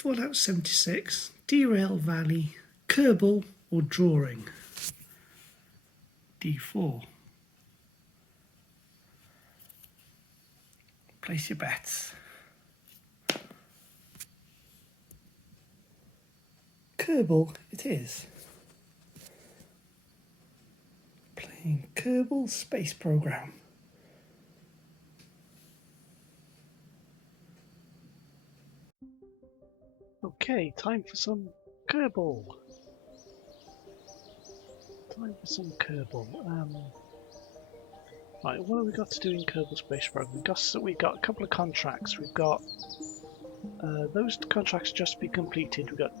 Fallout 76, Derail Valley, Kerbal or Drawing? D4. Place your bets. Kerbal it is. Playing Kerbal Space Program. Okay, time for some Kerbal. Right, what have we got to do in Kerbal Space Program? We got a couple of contracts. We've got those contracts just to be completed. We've got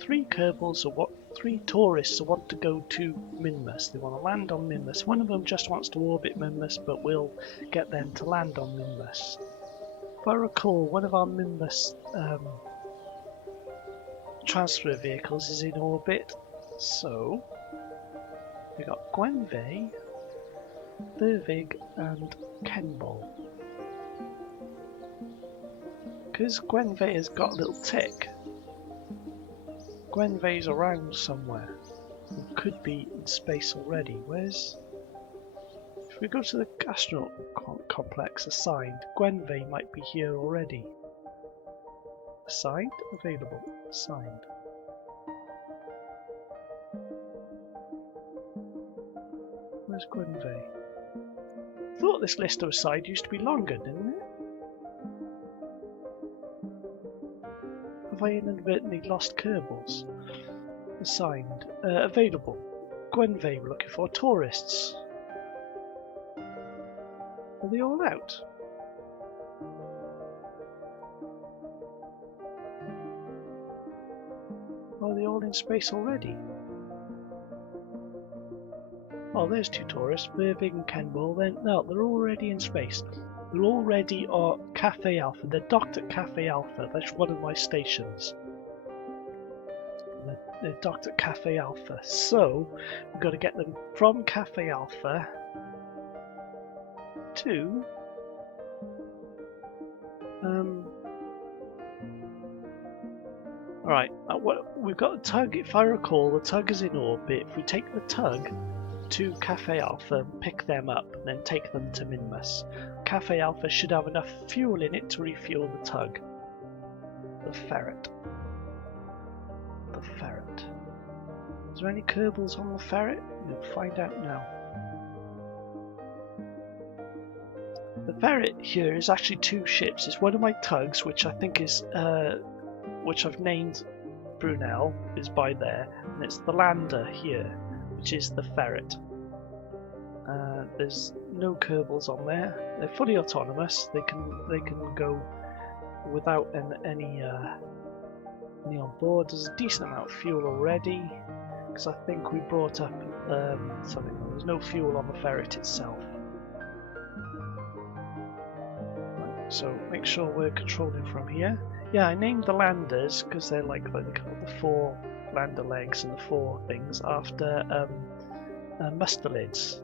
3 Kerbals, or 3 tourists who want to go to Minmus. They want to land on Minmus. One of them just wants to orbit Minmus, but we'll get them to land on Minmus. If I recall, one of our Minmus transfer vehicles is in orbit, so we got Gwenvey, Vervig and Kerbal. Because Gwenvey has got a little tick, Gwenvey's around somewhere. It could be in space already. If we go to the astronaut complex assigned, Gwenvey might be here already. Assigned? Available. Assigned. Where's Gwenvey? I thought this list of assigned used to be longer, didn't it? Have I inadvertently lost Kerbals? Assigned. Available. Gwenvey we're looking for. Tourists. Are they all out? Are they all in space already? Oh, there's 2 tourists, Vervig and Kerbal. No, they're already in space. They're already at Cafe Alpha. They're docked at Cafe Alpha. That's one of my stations. They're docked at Cafe Alpha. So, we've got to get them from Cafe Alpha to... Alright, we've got a tug. If I recall, the tug is in orbit. If we take the tug to Cafe Alpha and pick them up and then take them to Minmus, Cafe Alpha should have enough fuel in it to refuel the tug. The ferret. Is there any Kerbals on the ferret? We'll find out now. The ferret here is actually 2 ships. It's one of my tugs, which I think is which I've named Brunel, is by there, and it's the lander here, which is the ferret. There's no Kerbals on there. They're fully autonomous. They can go without any on board. There's a decent amount of fuel already, because I think we brought up something. There's no fuel on the ferret itself. Right, so make sure we're controlling from here. Yeah, I named the landers because they're like the 4 lander legs and the 4 things after mustelids,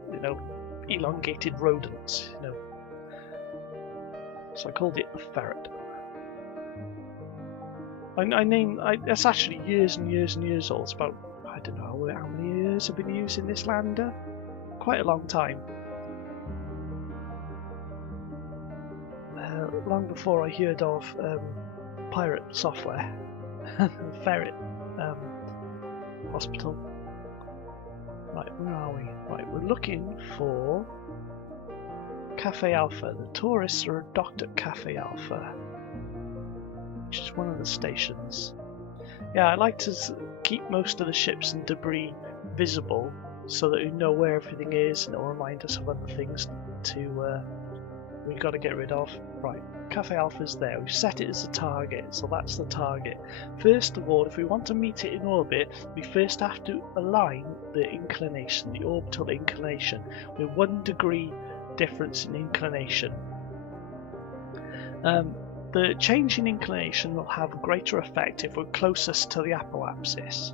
elongated rodents, So I called it the ferret. That's actually years and years and years old. It's about, I don't know how many years I've been using this lander. Quite a long time. Long before I heard of pirate software. Ferret hospital. Right, where are we? Right, we're looking for Cafe Alpha. The tourists are docked at Cafe Alpha, which is one of the stations. Yeah, I like to keep most of the ships and debris visible so that we know where everything is, and it'll remind us of other things we've got to get rid of. Right, Cafe Alpha's there. We've set it as a target, so that's the target. First of all, if we want to meet it in orbit, we first have to align the inclination, the orbital inclination, with 1 degree difference in inclination. The change in inclination will have a greater effect if we're closest to the apoapsis.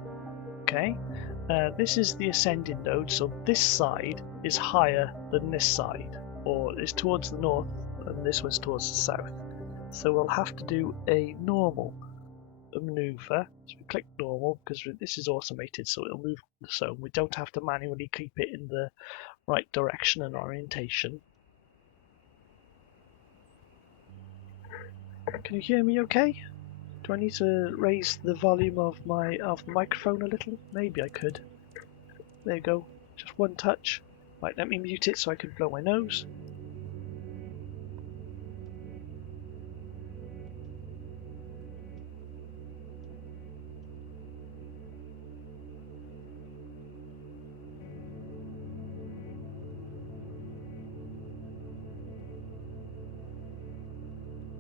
Okay, this is the ascending node, so this side is higher than this side, or is towards the north, and this one's towards the south. So we'll have to do a normal. a maneuver. So we click normal because this is automated, so it'll move on its own. We don't have to manually keep it in the right direction and orientation. Can you hear me okay? Do I need to raise the volume of the microphone a little? Maybe I could. There you go. Just one touch. Right, let me mute it so I can blow my nose.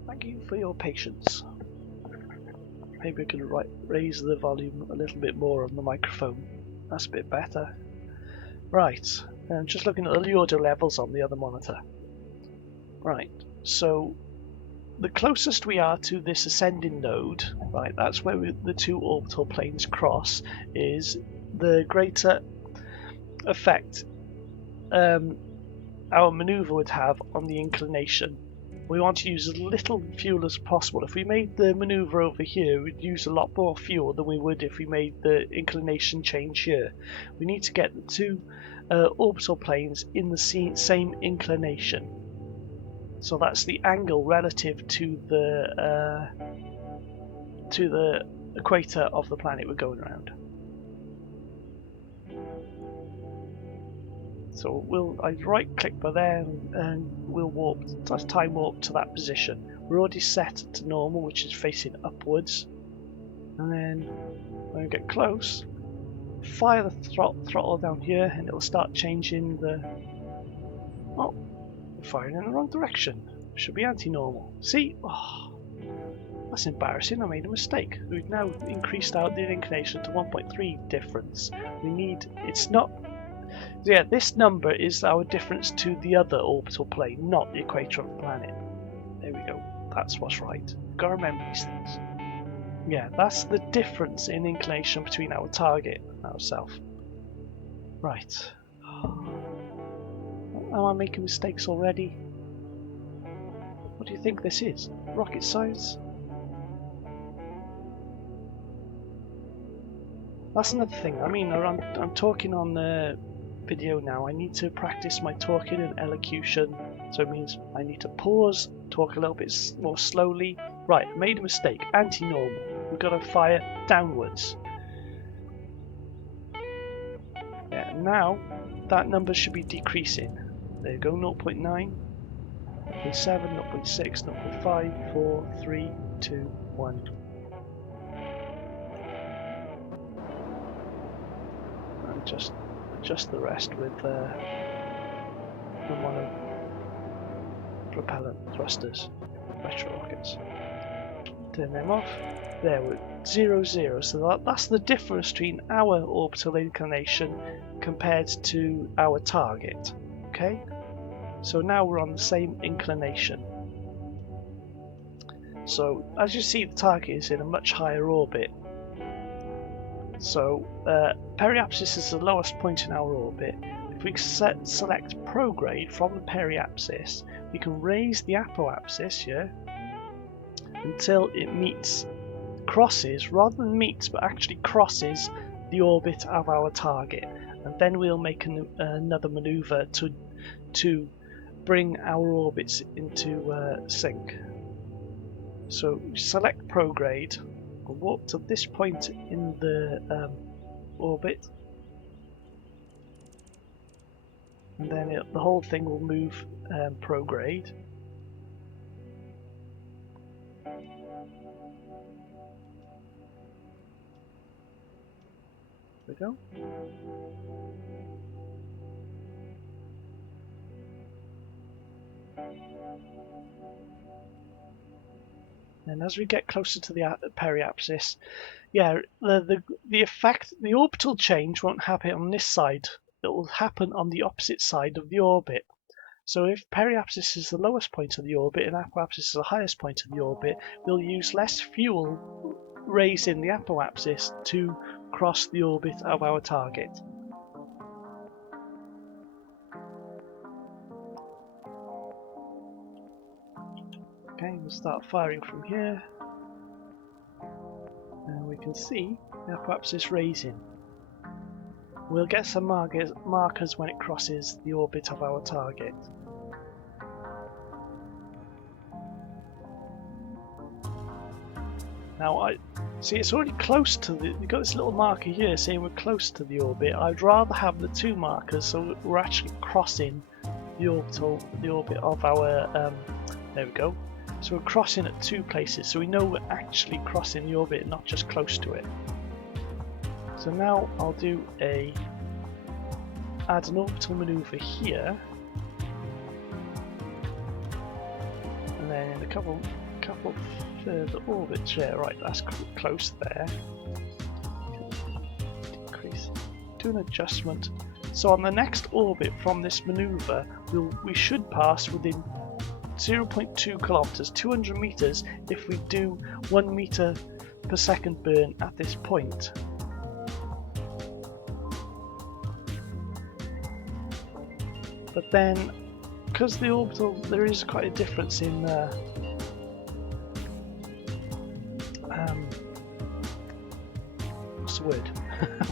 Thank you for your patience. Maybe I can raise the volume a little bit more on the microphone. That's a bit better. Right, I'm just looking at the audio levels on the other monitor. Right, so the closest we are to this ascending node, right, that's where the two orbital planes cross, is the greater effect our maneuver would have on the inclination. We want to use as little fuel as possible. If we made the maneuver over here, we'd use a lot more fuel than we would if we made the inclination change here. We need to get the two orbital planes in the same inclination. So that's the angle relative to the equator of the planet we're going around. So I right click by there and we'll time warp to that position. We're already set to normal, which is facing upwards. And then when we get close, fire the throttle down here and it'll start changing the... Oh, we're firing in the wrong direction. Should be anti-normal. See? Oh, that's embarrassing. I made a mistake. We've now increased the inclination to 1.3 difference. It's not... Yeah, this number is our difference to the other orbital plane, not the equator of the planet. There we go. That's what's right. Gotta remember these things. Yeah, that's the difference in inclination between our target and ourselves. Right. Am I making mistakes already? What do you think this is? Rocket science? That's another thing. I mean, I'm talking on the video now. I need to practice my talking and elocution. So it means I need to pause, talk a little bit more slowly. Right, I made a mistake. Anti-normal. We've got to fire downwards. Yeah, now that number should be decreasing. There you go, 0.9, 0.7, 0.6, 0.5, 4, 3, 2, 1. And just adjust the rest with the mono propellant thrusters, retro rockets. Turn them off. There, we're 0, 0. So that's the difference between our orbital inclination compared to our target. Okay? So now we're on the same inclination. So as you see, the target is in a much higher orbit. So periapsis is the lowest point in our orbit. If we select prograde from the periapsis, we can raise the apoapsis here until it crosses, rather than meets, but actually crosses the orbit of our target. And then we'll make another maneuver to bring our orbits into sync. So select prograde, and warp to this point in the orbit, and then the whole thing will move prograde. There we go. And as we get closer to the periapsis, yeah, the orbital change won't happen on this side. It will happen on the opposite side of the orbit. So if periapsis is the lowest point of the orbit and apoapsis is the highest point of the orbit, we'll use less fuel raising the apoapsis to cross the orbit of our target. Okay, we'll start firing from here. we can see now perhaps it's raising. We'll get some markers when it crosses the orbit of our target. Now I see it's already close to the, we've got this little marker here saying we're close to the orbit. I'd rather have the two markers so we're actually crossing the orbit of our, there we go. So we're crossing at two places, so we know we're actually crossing the orbit, not just close to it. So now I'll do add an orbital maneuver here, and then in a couple further orbits. Yeah, right, that's close there. Decrease, do an adjustment. So on the next orbit from this maneuver, we should pass within 0.2 kilometers, 200 meters, if we do 1 meter per second burn at this point. But then, because the orbital, there is quite a difference in what's the word?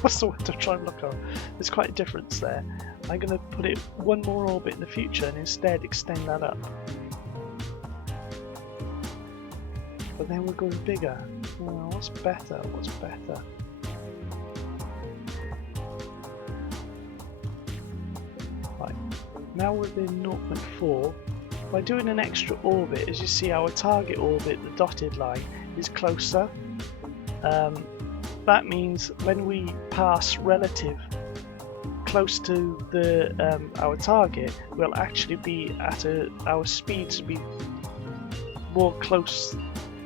What's the word I'm trying to look at? There's quite a difference there. I'm going to put it one more orbit in the future and instead extend that up. But then we're going bigger. Oh, what's better? What's better? Right, now within 0.4. By doing an extra orbit, as you see, our target orbit, the dotted line, is closer. That means when we pass relative close to the our target, we'll actually be at our speeds will be more close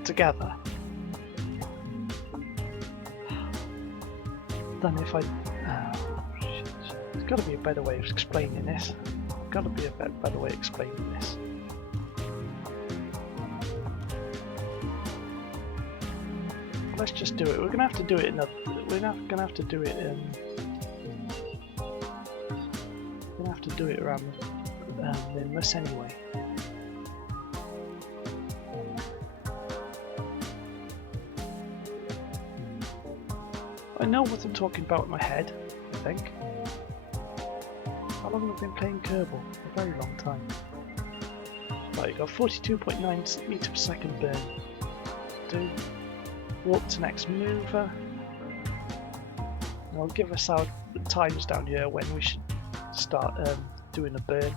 together than if I. Shit. There's got to be a better way of explaining this. Got to be a better way of explaining this. Let's just do it. We're gonna have to do it in a. We're not gonna have to do it in. We're gonna have to do it around Minmus anyway. I know what I'm talking about in my head, I think. How long have I been playing Kerbal? A very long time. Right, you've got 42.9 meter per second burn. Do walk to next maneuver. And I'll give us our times down here when we should start doing a burn.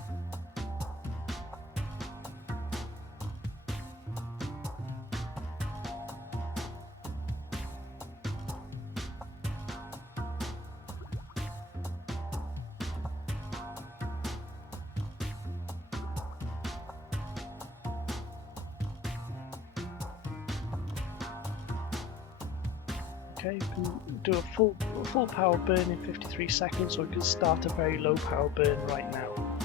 Okay, you can do a full power burn in 53 seconds, or you can start a very low power burn right now.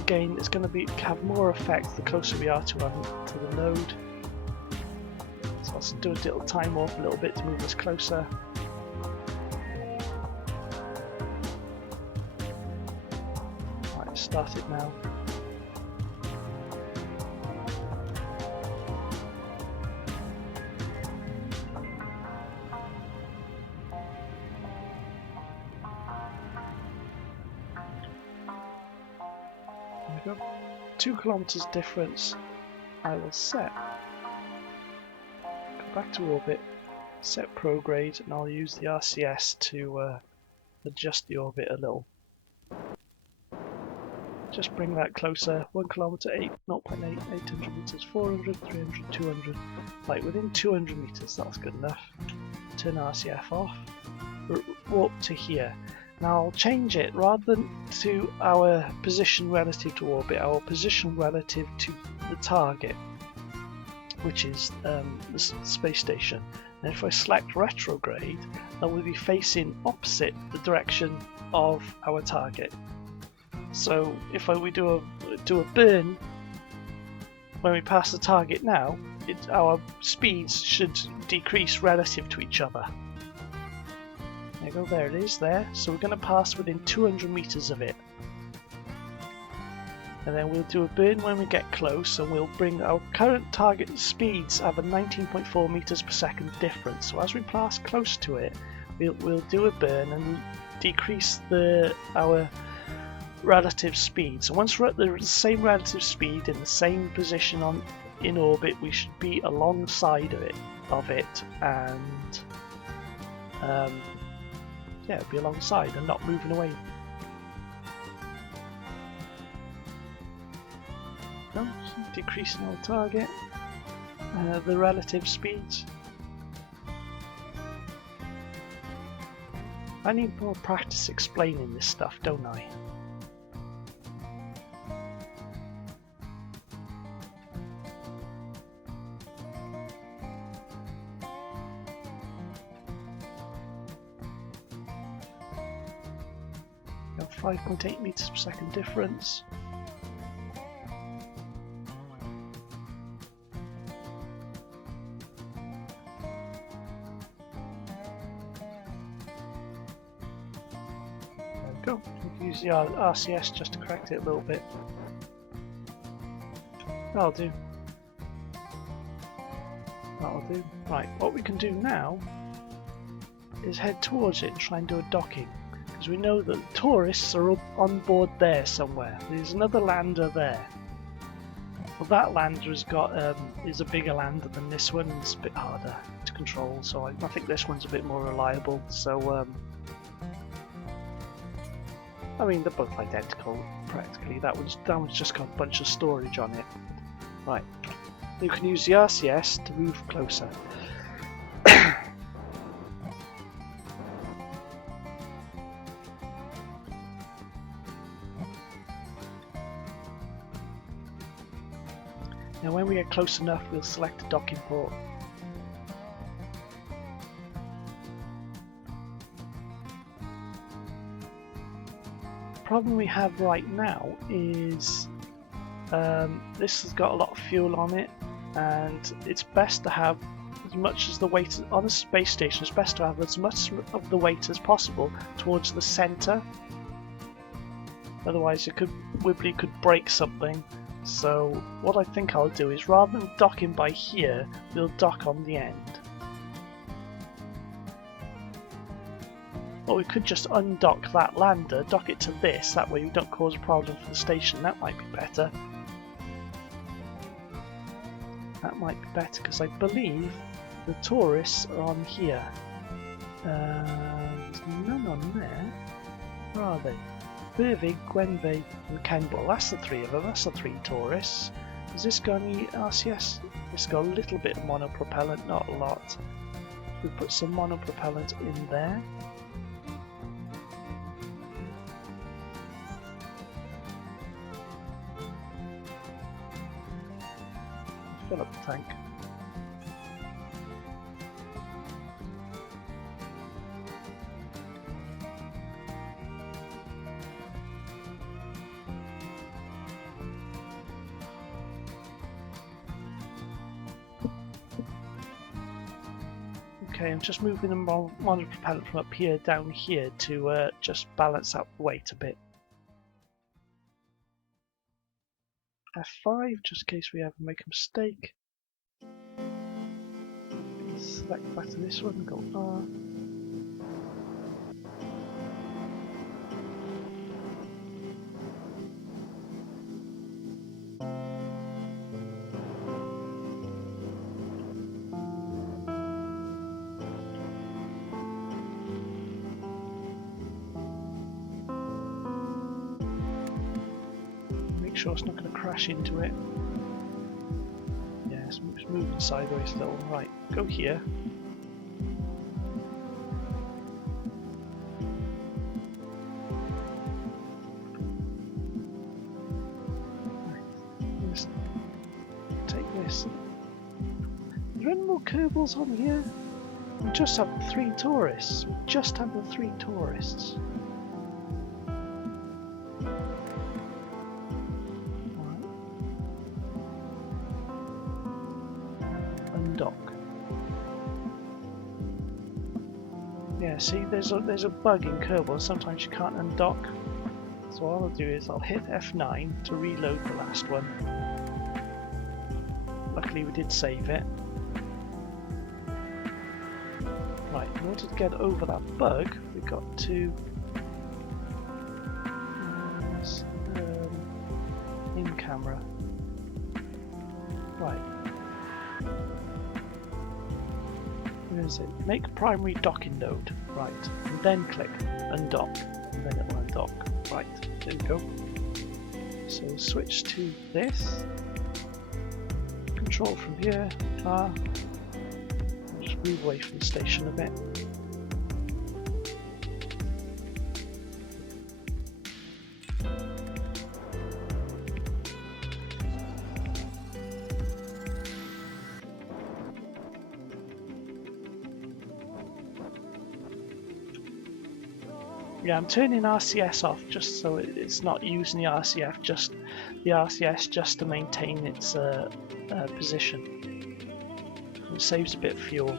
Again, it's going to have more effect the closer we are to the node. So I'll do a little time warp a little bit to move us closer. Right, start it now. There we go. 2 kilometers difference. I will set. Go back to orbit. Set prograde, and I'll use the RCS to adjust the orbit a little. Just bring that closer. 1 kilometer, 0.8, 800 meters, 400, 300, 200. Like within 200 meters, that's good enough. Turn RCF off. Warp to here. Now I'll change it, rather than to our position relative to orbit, our position relative to the target, which is the space station. And if I select retrograde, then we'll be facing opposite the direction of our target. So if we do a burn when we pass the target now, our speeds should decrease relative to each other. There you go, there it is there. So we're going to pass within 200 meters of it. and then we'll do a burn when we get close, and we'll bring our current target speeds have a 19.4 meters per second difference. So as we pass close to it, we'll do a burn and decrease our relative speed. So once we're at the same relative speed in the same position in orbit, we should be alongside of it, and yeah, be alongside and not moving away. No, decreasing our target, the relative speeds. I need more practice explaining this stuff, don't I? We have 5.8 meters per second difference. Go. Use the RCS just to correct it a little bit. That'll do. That'll do. Right, what we can do now is head towards it and try and do a docking. Because we know that the tourists are on board there somewhere. There's another lander there. Well, that lander has got is a bigger lander than this one, and it's a bit harder to control. So I think this one's a bit more reliable. So I mean, they're both identical, practically. That one's just got a bunch of storage on it. Right, you can use the RCS to move closer. Now when we get close enough, we'll select a docking port. The problem we have right now is this has got a lot of fuel on it, and it's best to have as much as the weight on a space station. It's best to have as much of the weight as possible towards the center. Otherwise, Wibbly could break something. So what I think I'll do is, rather than docking by here, we'll dock on the end. Or we could just undock that lander, dock it to this, that way we don't cause a problem for the station. That might be better. That might be better, because I believe the tourists are on here. There's none on there. Where are they? Bervig, Gwenvey and Kerbal. That's the three of them, that's the three tourists. Has this got any RCS? It's got a little bit of monopropellant, not a lot. We put some monopropellant in there. Fill up the tank. Okay, I'm just moving the monopropellant from up here down here to just balance out the weight a bit. F5, just in case we ever make a mistake. Select back to this one, go R. Sure it's not going to crash into it. Yeah, it's moving sideways still. Right, go here. Right. Just take this. Is there any more Kerbals on here? We just have the three tourists. We just have the three tourists. Yeah, see, there's a bug in Kerbal. Sometimes you can't undock. So what I'll do is I'll hit F9 to reload the last one. Luckily we did save it. Right, in order to get over that bug, we got to in camera. Right. Where is it? Make primary docking node. Right. And then click undock. And then it will undock. Right. There we go. So switch to this. Control from here. R. Just move away from the station a bit. Yeah, I'm turning RCS off just so it's not using the RCF, just the RCS just to maintain its position. It saves a bit of fuel.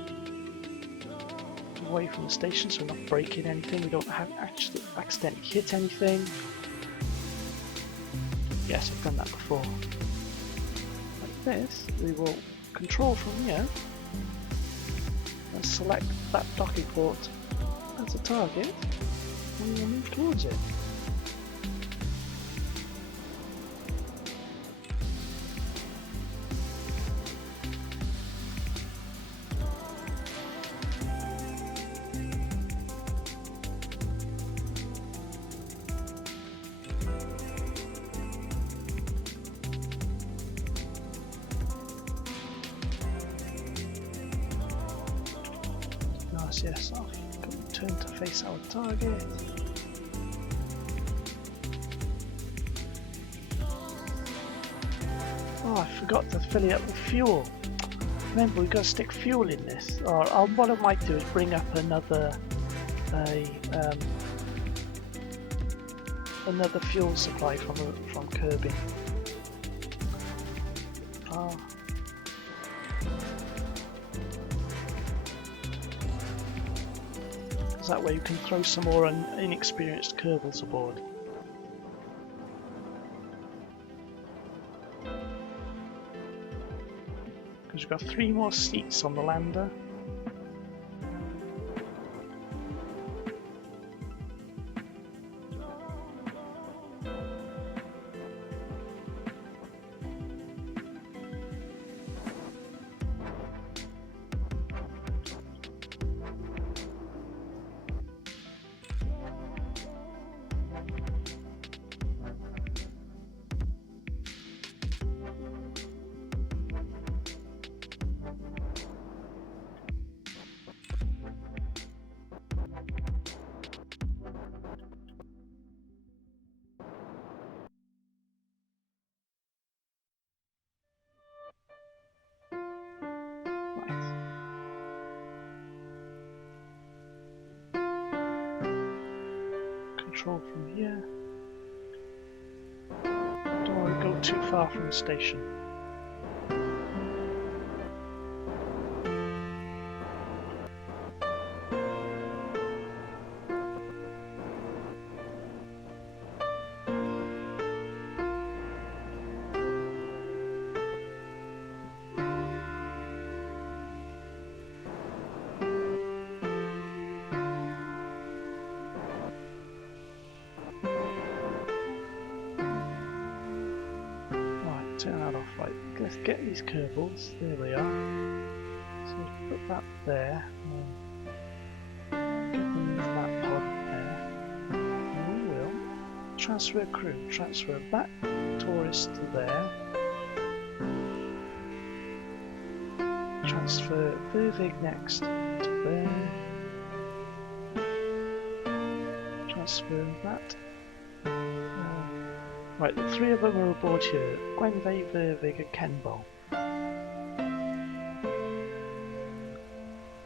Away from the station so we're not breaking anything, we don't have actually accidentally hit anything. Yes, I've done that before. Like this, we will control from here and select that docking port as a target. And we'll move towards it. RCS off. Turn to face our target. Oh, I forgot to fill it up with fuel. Remember, we've got to stick fuel in this. Or what I might do is bring up another fuel supply from Kirby. Oh. That way you can throw some more inexperienced Kerbals aboard. Because we've got 3 more seats on the lander. Control from here. Don't want to go too far from the station. Turn that off. Right, let's get these Kerbals. There they are. So let's put that there. Get them into that pod there. And we will transfer crew. Transfer that tourist to there. Transfer Vervig next to there. Transfer that. Right, the 3 of them are aboard here. Gwenvey, Vervig and Kerbal.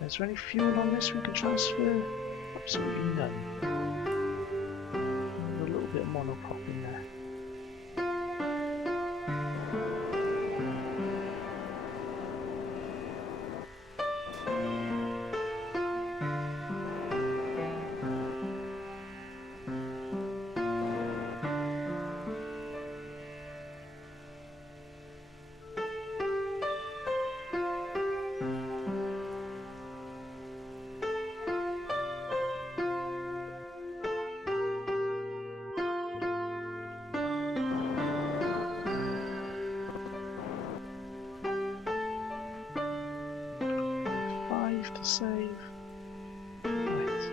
Is there any fuel on this we can transfer? Absolutely none. There's a little bit of monoprop in there. Save. Right.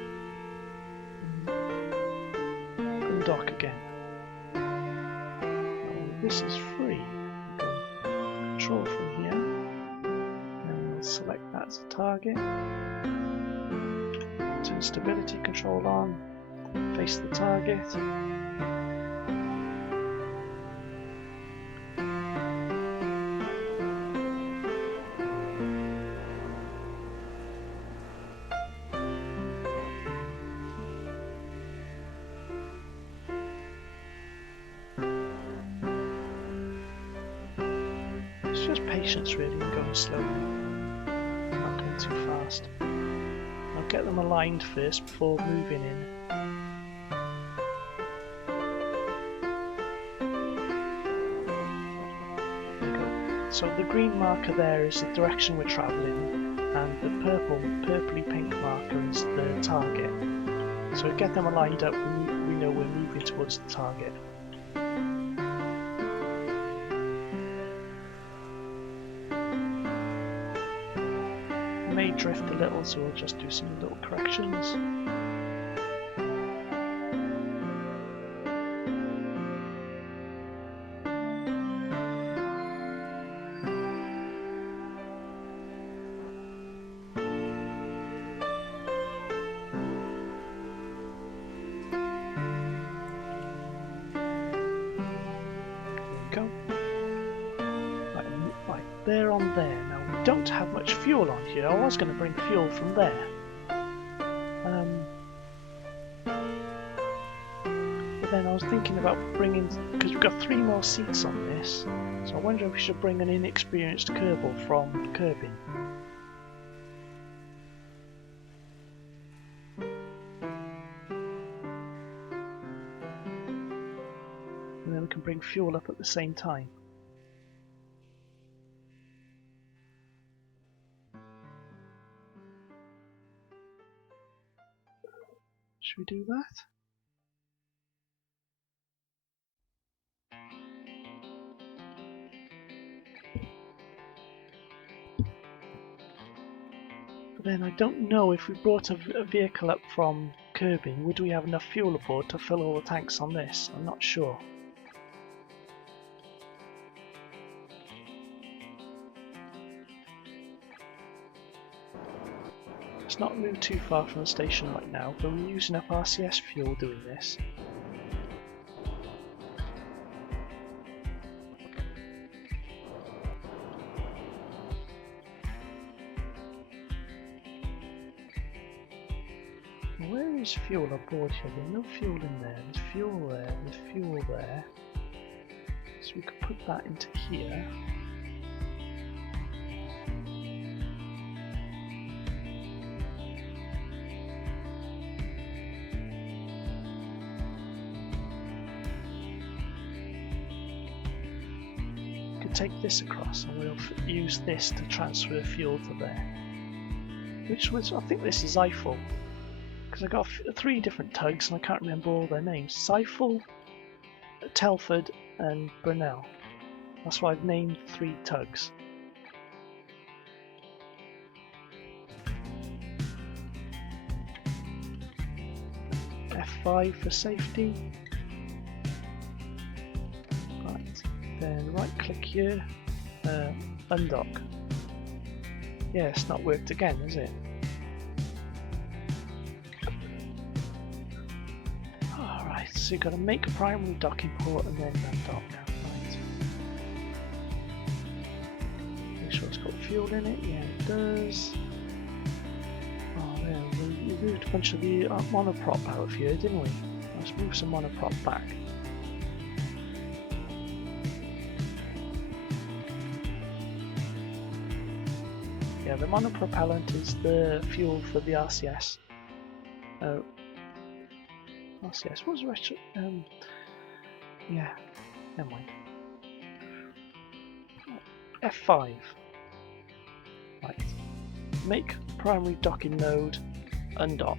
Undock again. This is free. Control from here. And we'll select that as a target. Turn stability control on. Face the target. It's just patience really, and going slowly, not going too fast. I'll get them aligned first before moving in. There we go. So the green marker there is the direction we're travelling, and the purpley pink marker is the target. So we get them aligned up, we know we're moving towards the target. May drift a little, so we'll just do some little corrections. They're on there. Now we don't have much fuel on here. I was going to bring fuel from there. But then I was thinking about bringing, because we've got 3 more seats on this, so I wonder if we should bring an inexperienced Kerbal from Kerbin. And then we can bring fuel up at the same time. Should we do that? But then I don't know if we brought a vehicle up from Kerbin, would we have enough fuel aboard to fill all the tanks on this? I'm not sure. Let's not move too far from the station right now, but we're using up RCS fuel doing this. Where is fuel aboard here? There's no fuel in there. There's fuel there. There's fuel there. So we could put that into here. Take this across and we'll use this to transfer fuel to there. Which was, I think this is Eiffel, because I got 3 different tugs and I can't remember all their names. Seifel, Telford and Brunel. That's why I've named 3 tugs. F5 for safety. Then right click here, undock. Yeah, it's not worked again, is it? Alright, so you've got to make a primary docking port and then undock. Right. Make sure it's got fuel in it. Yeah, it does. Oh, yeah, we moved a bunch of the monoprop out of here, didn't we? Let's move some monoprop back. Yeah, the monopropellant is the fuel for the RCS. RCS, what was the rest? Yeah, never mind. F5. Right. Make primary docking node undock.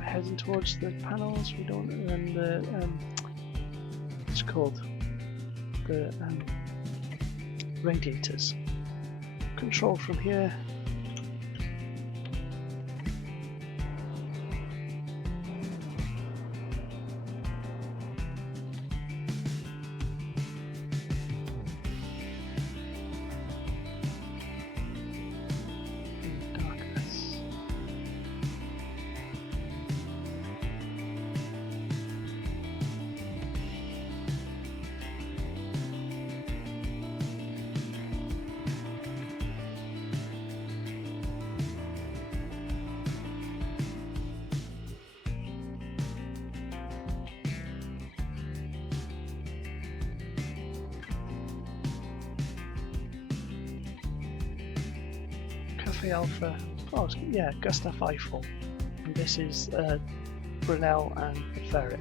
Heading towards the panels, we don't, and the it's called? The radiators. Control from here. Alpha. Oh, yeah, Gustav Eiffel. And this is Brunel and the ferret.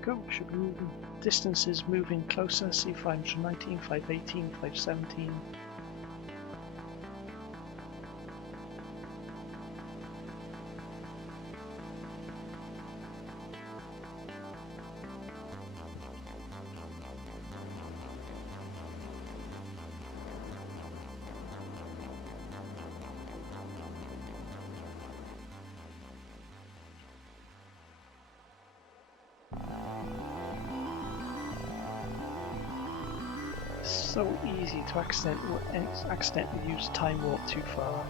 Go, should be moving. Distances moving closer, see 519, 518, 517. So easy to accidentally use time warp too far.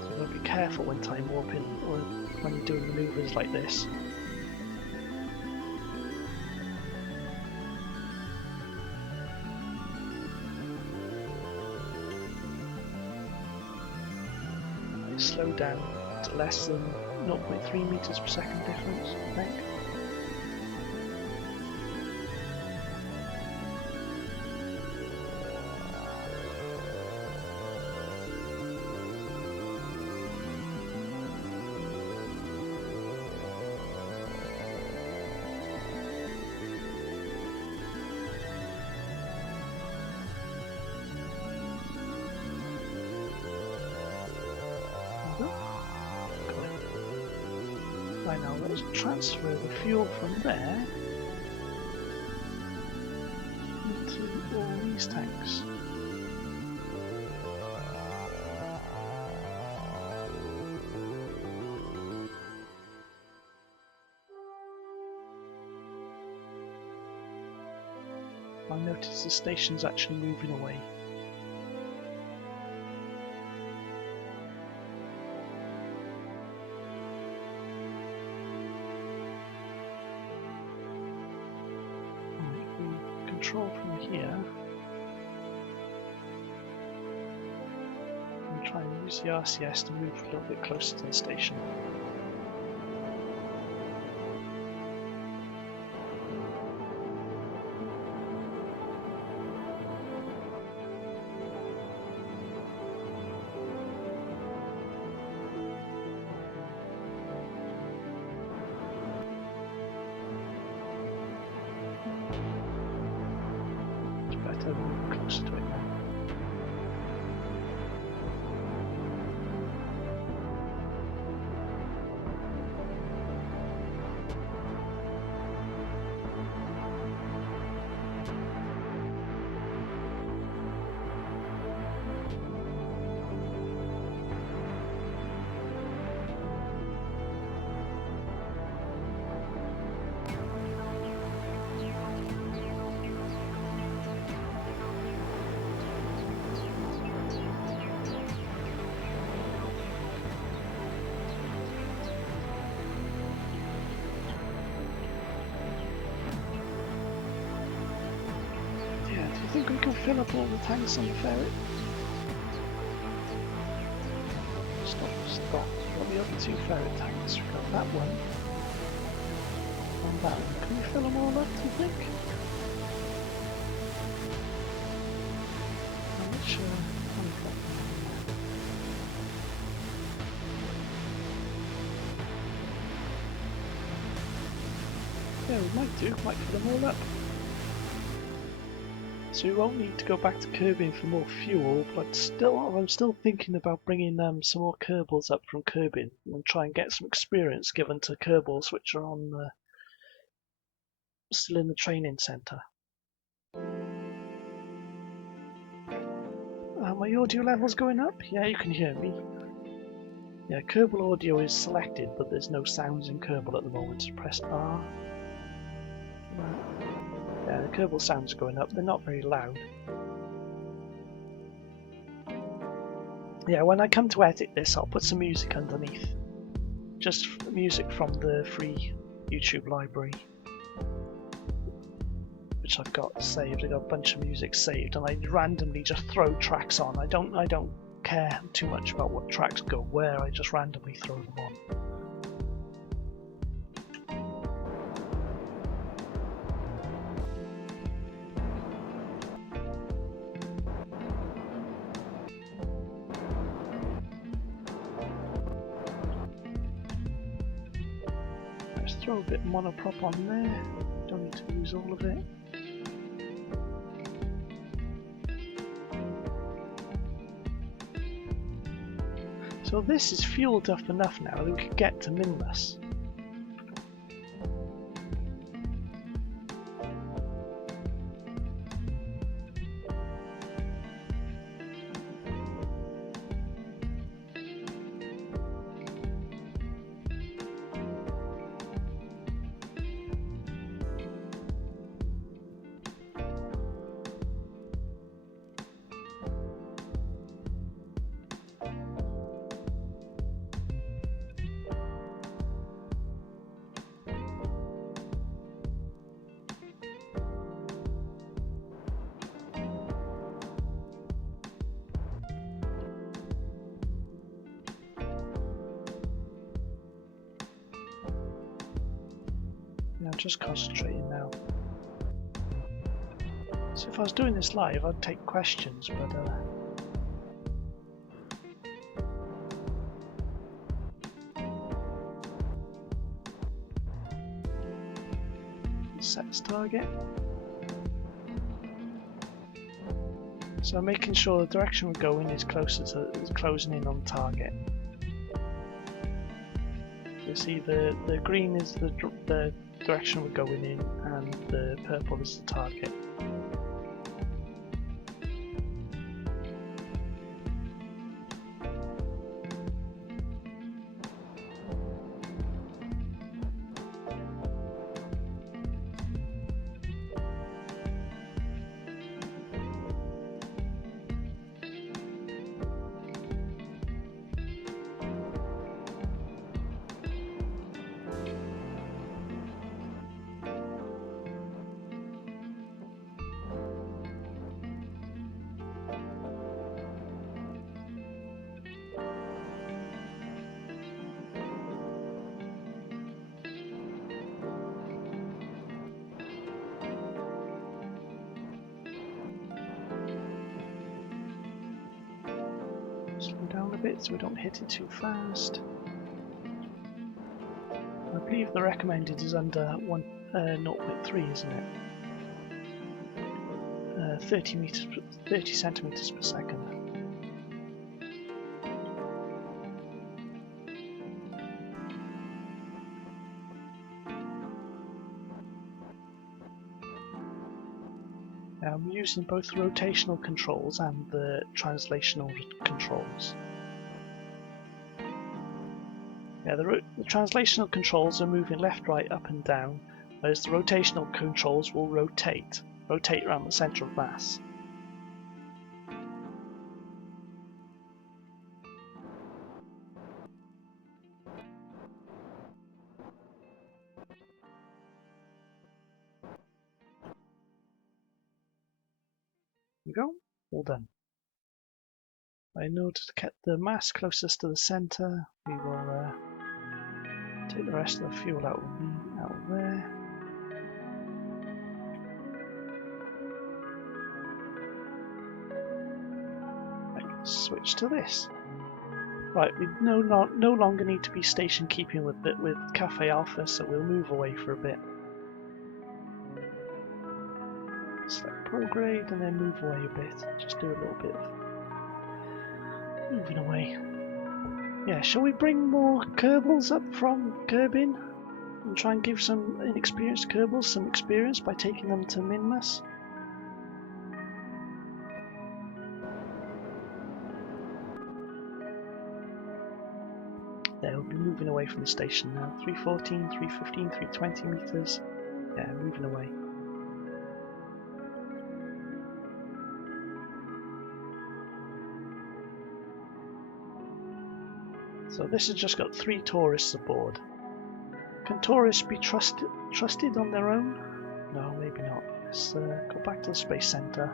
So you've got to be careful when time warping or when you're doing maneuvers like this. Slow down to less than 0.3 meters per second difference, I think. Right, now let's transfer the fuel from there into all these tanks. I notice the station's actually moving away. Control from here. And try and use the RCS to move a little bit closer to the station. Close to it now. Do you think we can fill up all the tanks on the ferret? Stop. Got the other 2 ferret tanks. We've got that one and that one. Can we fill them all up, do you think? I'm not sure. Yeah, we might do. Might fill them all up. So we won't need to go back to Kerbin for more fuel, but I'm still thinking about bringing some more Kerbals up from Kerbin and try and get some experience given to Kerbals which are on still in the training centre. My audio level's going up? Yeah, you can hear me. Yeah, Kerbal audio is selected, but there's no sounds in Kerbal at the moment. So press R. Yeah, the Kerbal sounds are going up. They're not very loud. Yeah, when I come to edit this, I'll put some music underneath. Just music from the free YouTube library, which I've got saved. I've got a bunch of music saved, and I randomly just throw tracks on. I don't care too much about what tracks go where. I just randomly throw them on. Throw a bit of monoprop on there, don't need to use all of it. So this is fueled up enough now that we could get to Minmus. I'm just concentrating now. So if I was doing this live, I'd take questions, but sets target. So I'm making sure the direction we're going is closer to closing in on target. You see the green is the direction we're going in, and the purple is the target. Slow down a bit so we don't hit it too fast. I believe the recommended is under 0.3, isn't it? 30 centimeters per second. Now I'm using both the rotational controls and the translational controls. Yeah, the translational controls are moving left, right, up and down, whereas the rotational controls will rotate around the centre of mass. go. All done. In order to get the mass closest to the centre, we will take the rest of the fuel out of there. Right, switch to this. Right, we no longer need to be station keeping with Cafe Alpha, so we'll move away for a bit. Select prograde and then move away a bit. Just do a little bit of moving away. Yeah, shall we bring more Kerbals up from Kerbin and try and give some inexperienced Kerbals some experience by taking them to Minmus? Yeah, we'll be moving away from the station now. 314, 315, 320 meters. Yeah, moving away. So this has just got 3 tourists aboard. Can tourists be trusted on their own? No, maybe not. Let's go back to the Space Center.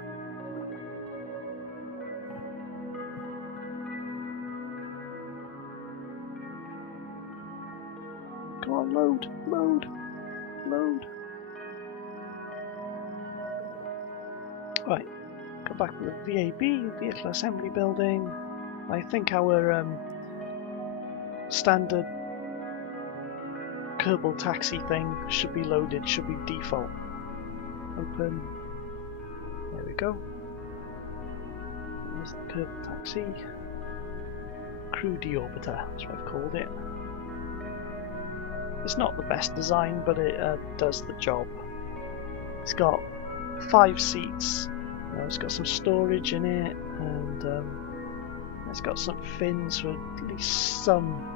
Come on, load, load, load. Right, go back to the VAB, Vehicle Assembly Building. I think our standard Kerbal taxi thing should be loaded, should be default. Open. There we go. There's the Kerbal taxi. Crew deorbiter, that's what I've called it. It's not the best design, but it does the job. It's got 5 seats. It's got some storage in it, and it's got some fins for at least some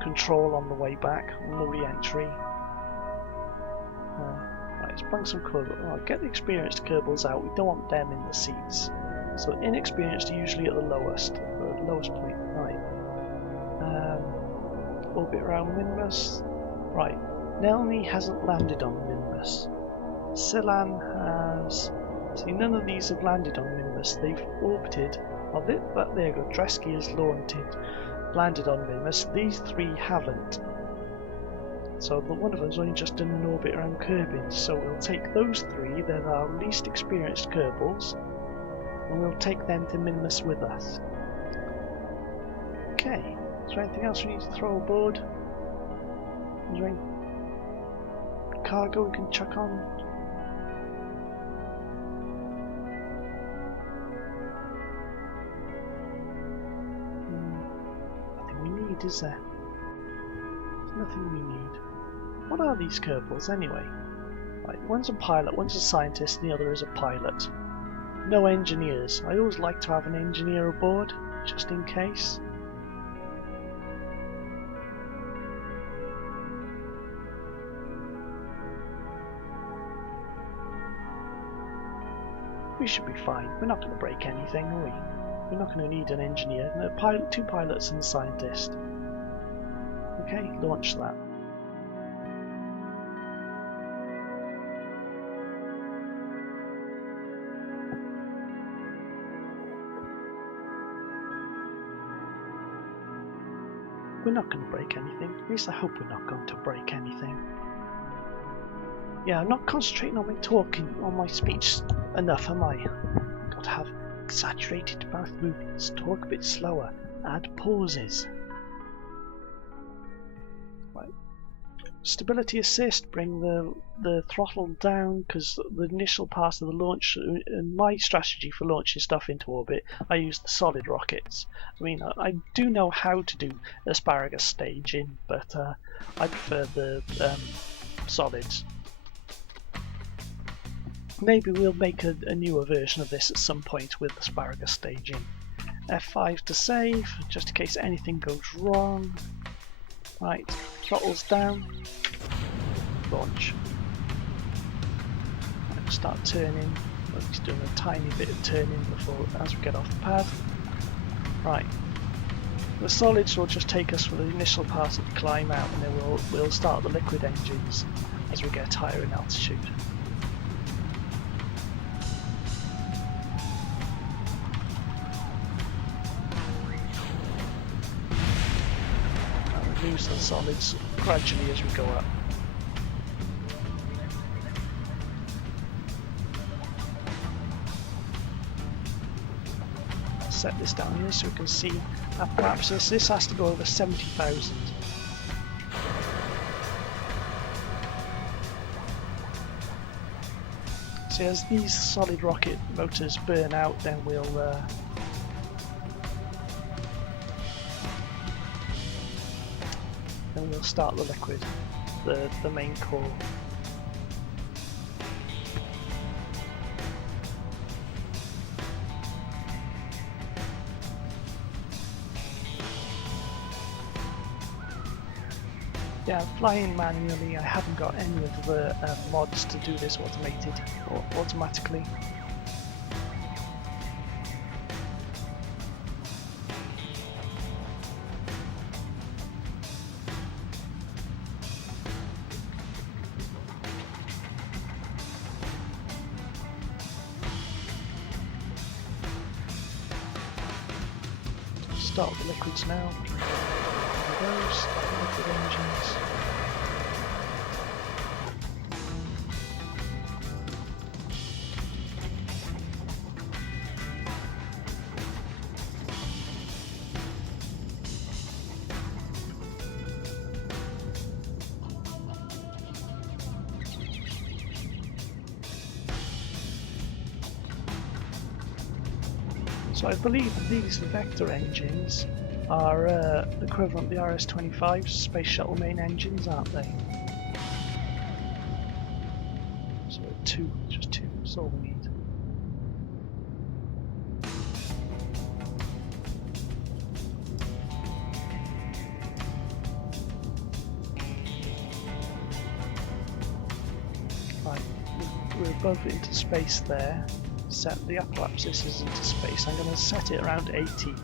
control on the way back, on the re-entry. Right, let's bring some Kerbal. Get the experienced Kerbals out. We don't want them in the seats. So inexperienced are usually at the lowest point. Right. Orbit around Minmus. Right. Nelny hasn't landed on Minmus. Silan has. See, none of these have landed on Minmus. They've orbited of it, but there you go. Dresky has landed on Minmus. These 3 haven't. So one of them's only just done an orbit around Kerbin. So we'll take those 3, they're our least experienced Kerbals, and we'll take them to Minmus with us. Okay, is there anything else we need to throw aboard? Is there any cargo we can chuck on? Is there? There's nothing we need. What are these Kerbals anyway? Right, one's a pilot, one's a scientist, and the other is a pilot. No engineers. I always like to have an engineer aboard, just in case. We should be fine. We're not going to break anything, are we? We're not going to need an engineer. No, 2 pilots and a scientist. Okay, launch that. We're not going to break anything. At least I hope we're not going to break anything. Yeah, I'm not concentrating on my talking, on my speech enough, am I? Got to have exaggerated mouth movements, talk a bit slower, add pauses. Right. Stability assist, bring the throttle down, because the initial part of the launch, and my strategy for launching stuff into orbit, I use the solid rockets. I mean, I do know how to do asparagus staging, but I prefer the solids. Maybe we'll make a newer version of this at some point with asparagus staging. F5 to save, just in case anything goes wrong. Right, throttles down. Launch. Right, start turning. We're just doing a tiny bit of turning as we get off the pad. Right. The solids will just take us for the initial part of the climb out, and then we'll start the liquid engines as we get higher in altitude. use the solids gradually as we go up. Set this down here so we can see apoapsis. This has to go over 70,000. So as these solid rocket motors burn out, then we'll start the liquid, the main core. Yeah, flying manually, I haven't got any of the mods to do this automated or automatically. Start the liquids now. There we go, start the liquid engines. So I believe these vector engines are equivalent to the RS-25 Space Shuttle main engines, aren't they? So two, just two, that's all we need. Right, we're both into space there. Set the apoapsis is into space. I'm going to set it around 80.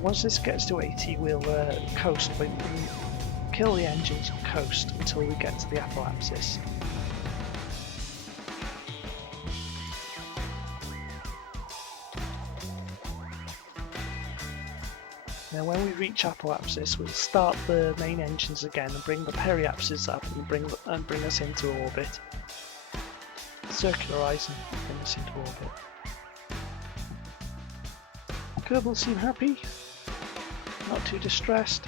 Once this gets to 80, we'll coast. We'll kill the engines and coast until we get to the apoapsis. Now when we reach apoapsis, we'll start the main engines again and bring the periapsis up and bring us into orbit. Circularize and bring us into orbit. Kerbal seem happy, not too distressed.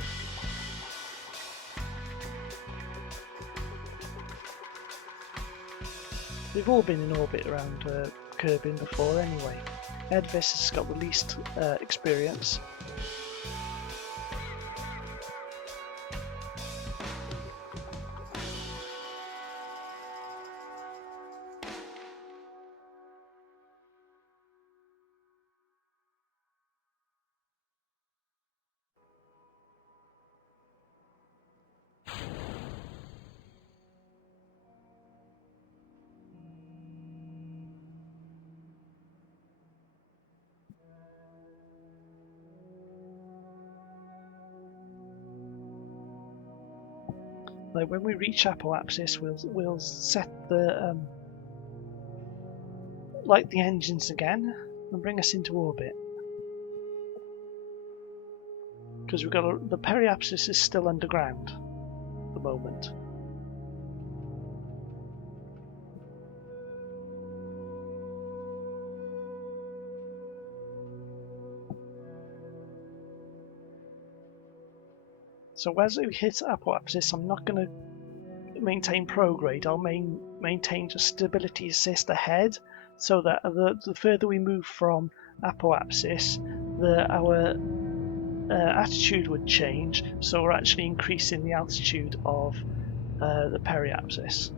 We've all been in orbit around Kerbin before anyway. Edvis has got the least experience. Like when we reach apoapsis, we'll set the light the engines again and bring us into orbit. Because we've got the periapsis is still underground at the moment. So as we hit apoapsis, I'm not going to maintain prograde. I'll maintain just stability assist ahead, so that the further we move from apoapsis, our attitude would change. So we're actually increasing the altitude of the periapsis.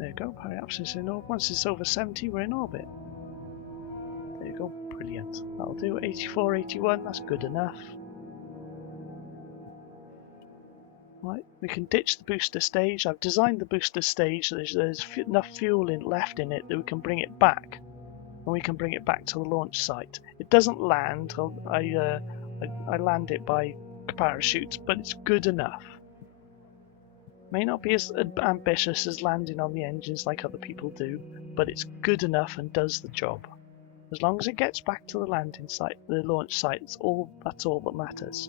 There you go, periapsis in orbit. Once it's over 70, we're in orbit. There you go. Brilliant. That'll do. 84, 81, that's good enough. Right, we can ditch the booster stage. I've designed the booster stage so there's enough fuel left in it that we can bring it back. And we can bring it back to the launch site. It doesn't land. I land it by parachutes, but it's good enough. May not be as ambitious as landing on the engines like other people do, but it's good enough and does the job. As long as it gets back to the landing site, the launch site, that's all that matters.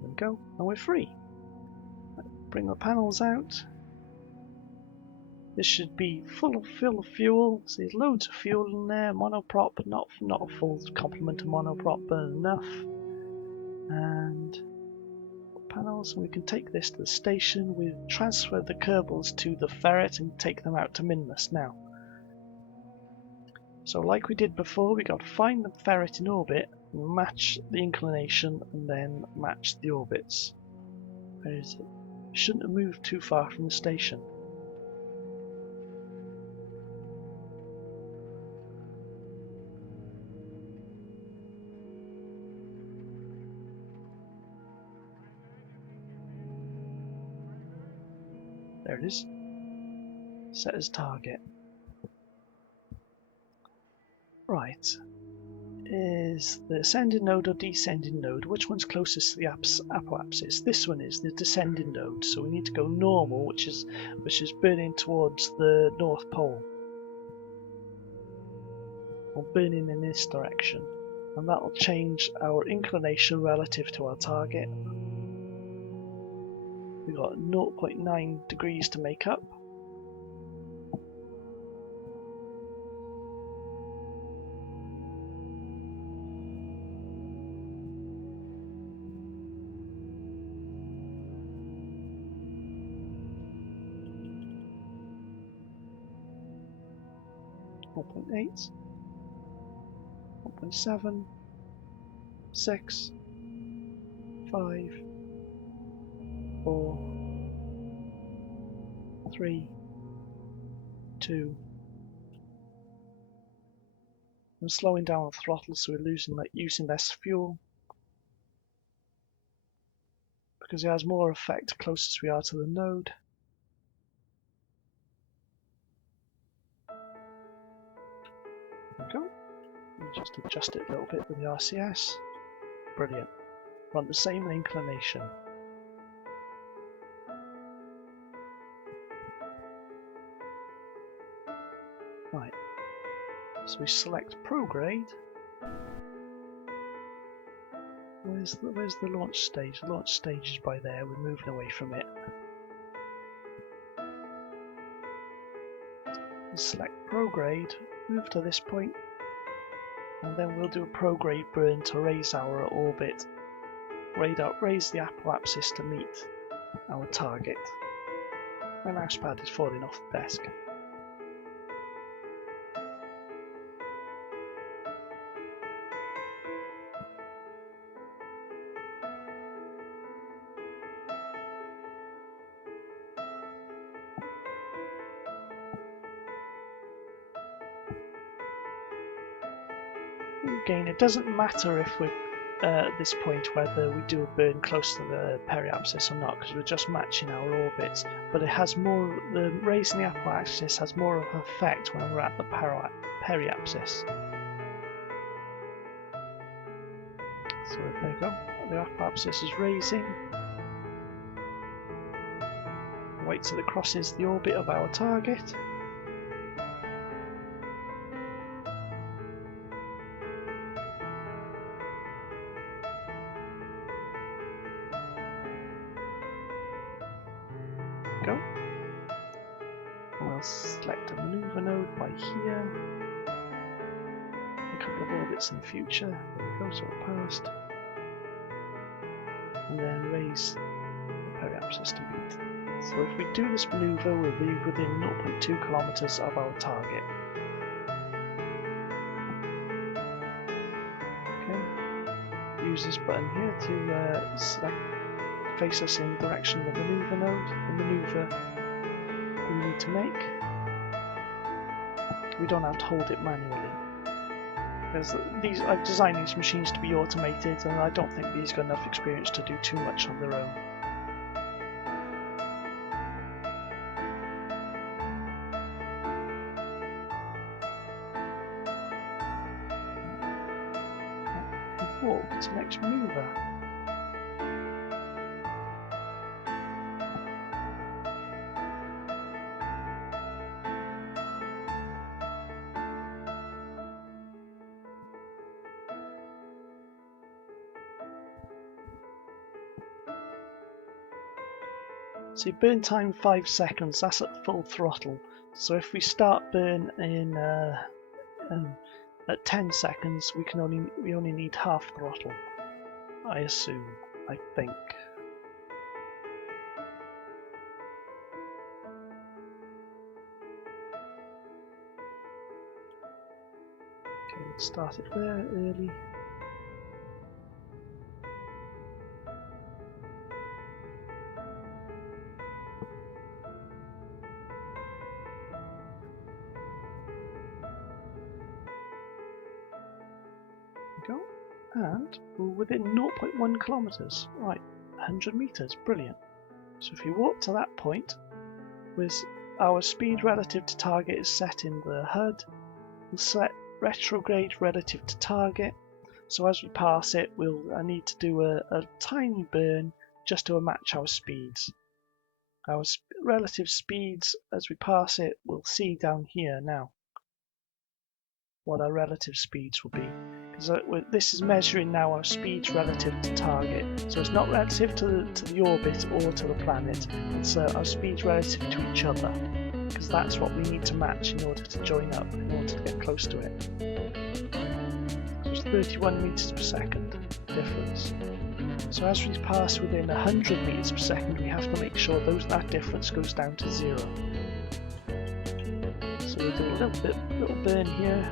There we go, and we're free. Bring the panels out. This should be full of fuel. So there's loads of fuel in there. Monoprop, not a full complement of monoprop, but enough. And panels. We can take this to the station. We transfer the Kerbals to the ferret and take them out to Minmus now. So like we did before, we got to find the ferret in orbit, match the inclination, and then match the orbits. Where is it? It shouldn't have moved too far from the station. There it is. Set as target. Right. Is the ascending node or descending node? Which one's closest to the apoapsis? This one is the descending node, so we need to go normal, which is burning towards the North Pole. Or burning in this direction. And that'll change our inclination relative to our target. We've got 0.9 degrees to make up. .8, 1.7, 6, 5, 4, 3, 2. I'm slowing down the throttle so we're using less fuel, because it has more effect closest we are to the node. There we go. Just adjust it a little bit with the RCS. Brilliant. We're on the same inclination. Right. So we select prograde. Where's the launch stage? The launch stage is by there. We're moving away from it. Select prograde. Move to this point. And then we'll do a prograde burn to raise our orbit. Raise the apoapsis to meet our target. My mouse pad is falling off the desk. Again, it doesn't matter if we're at this point whether we do a burn close to the periapsis or not, because we're just matching our orbits, but it has more, raising the apoapsis has more of an effect when we're at the periapsis. So there you go, the apoapsis is raising. Wait till it crosses the orbit of our target. Go. And we'll select a maneuver node by here. A couple of orbits in the future. There we go, so it passed. And then raise the periapsis to meet. So if we do this maneuver, we'll be within 0.2 kilometers of our target. Okay. Use this button here to face us in the direction of the maneuver node, the maneuver we need to make. We don't have to hold it manually, because I've designed these machines to be automated, and I don't think these got enough experience to do too much on their own. Walk to next maneuver. So burn time 5 seconds, that's at full throttle. So if we start burn in at 10 seconds, we only need half throttle. I assume, I think. Okay, let's start it there early. Go. And we're within 0.1 kilometers. Right, 100 meters, brilliant. So if you walk to that point, with our speed relative to target is set in the HUD, we'll set retrograde relative to target. So as we pass it, I need to do a tiny burn just to match our speeds. Our relative speeds as we pass it, we'll see down here now what our relative speeds will be. Because this is measuring now our speeds relative to target. So it's not relative to the orbit or to the planet, it's our speeds relative to each other. Because that's what we need to match in order to join up, in order to get close to it. So it's 31 meters per second difference. So as we pass within 100 meters per second, we have to make sure that difference goes down to 0. So we'll do a little burn here.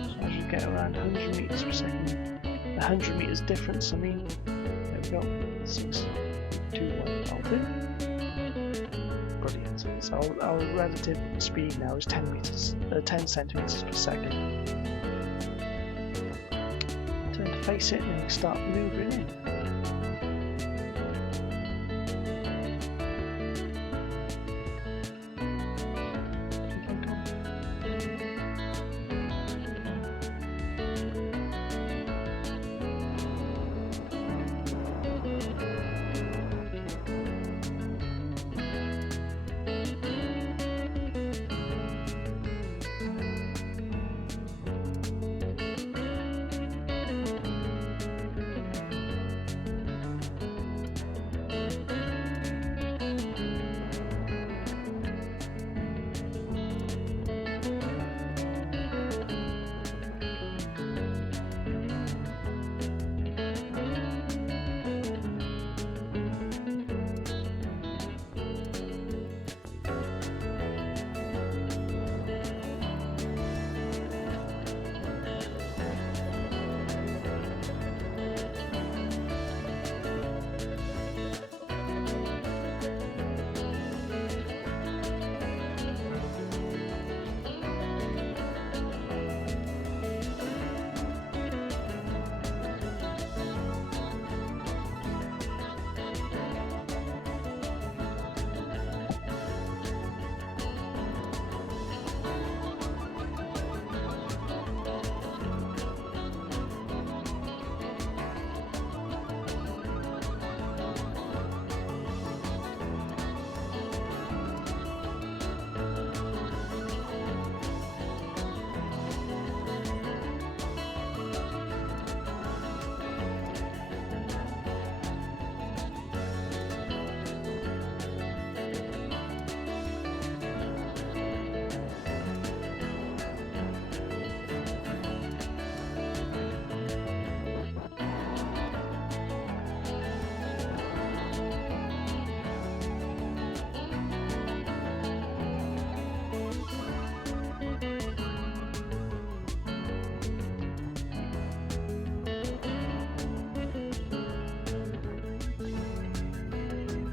So as we get around 100 meters per second, 100 meters difference, I mean, there we go, 6, 2, 1, I'll do. Brilliant. So our relative speed now is 10 centimeters per second. Turn to face it and then we start maneuvering in.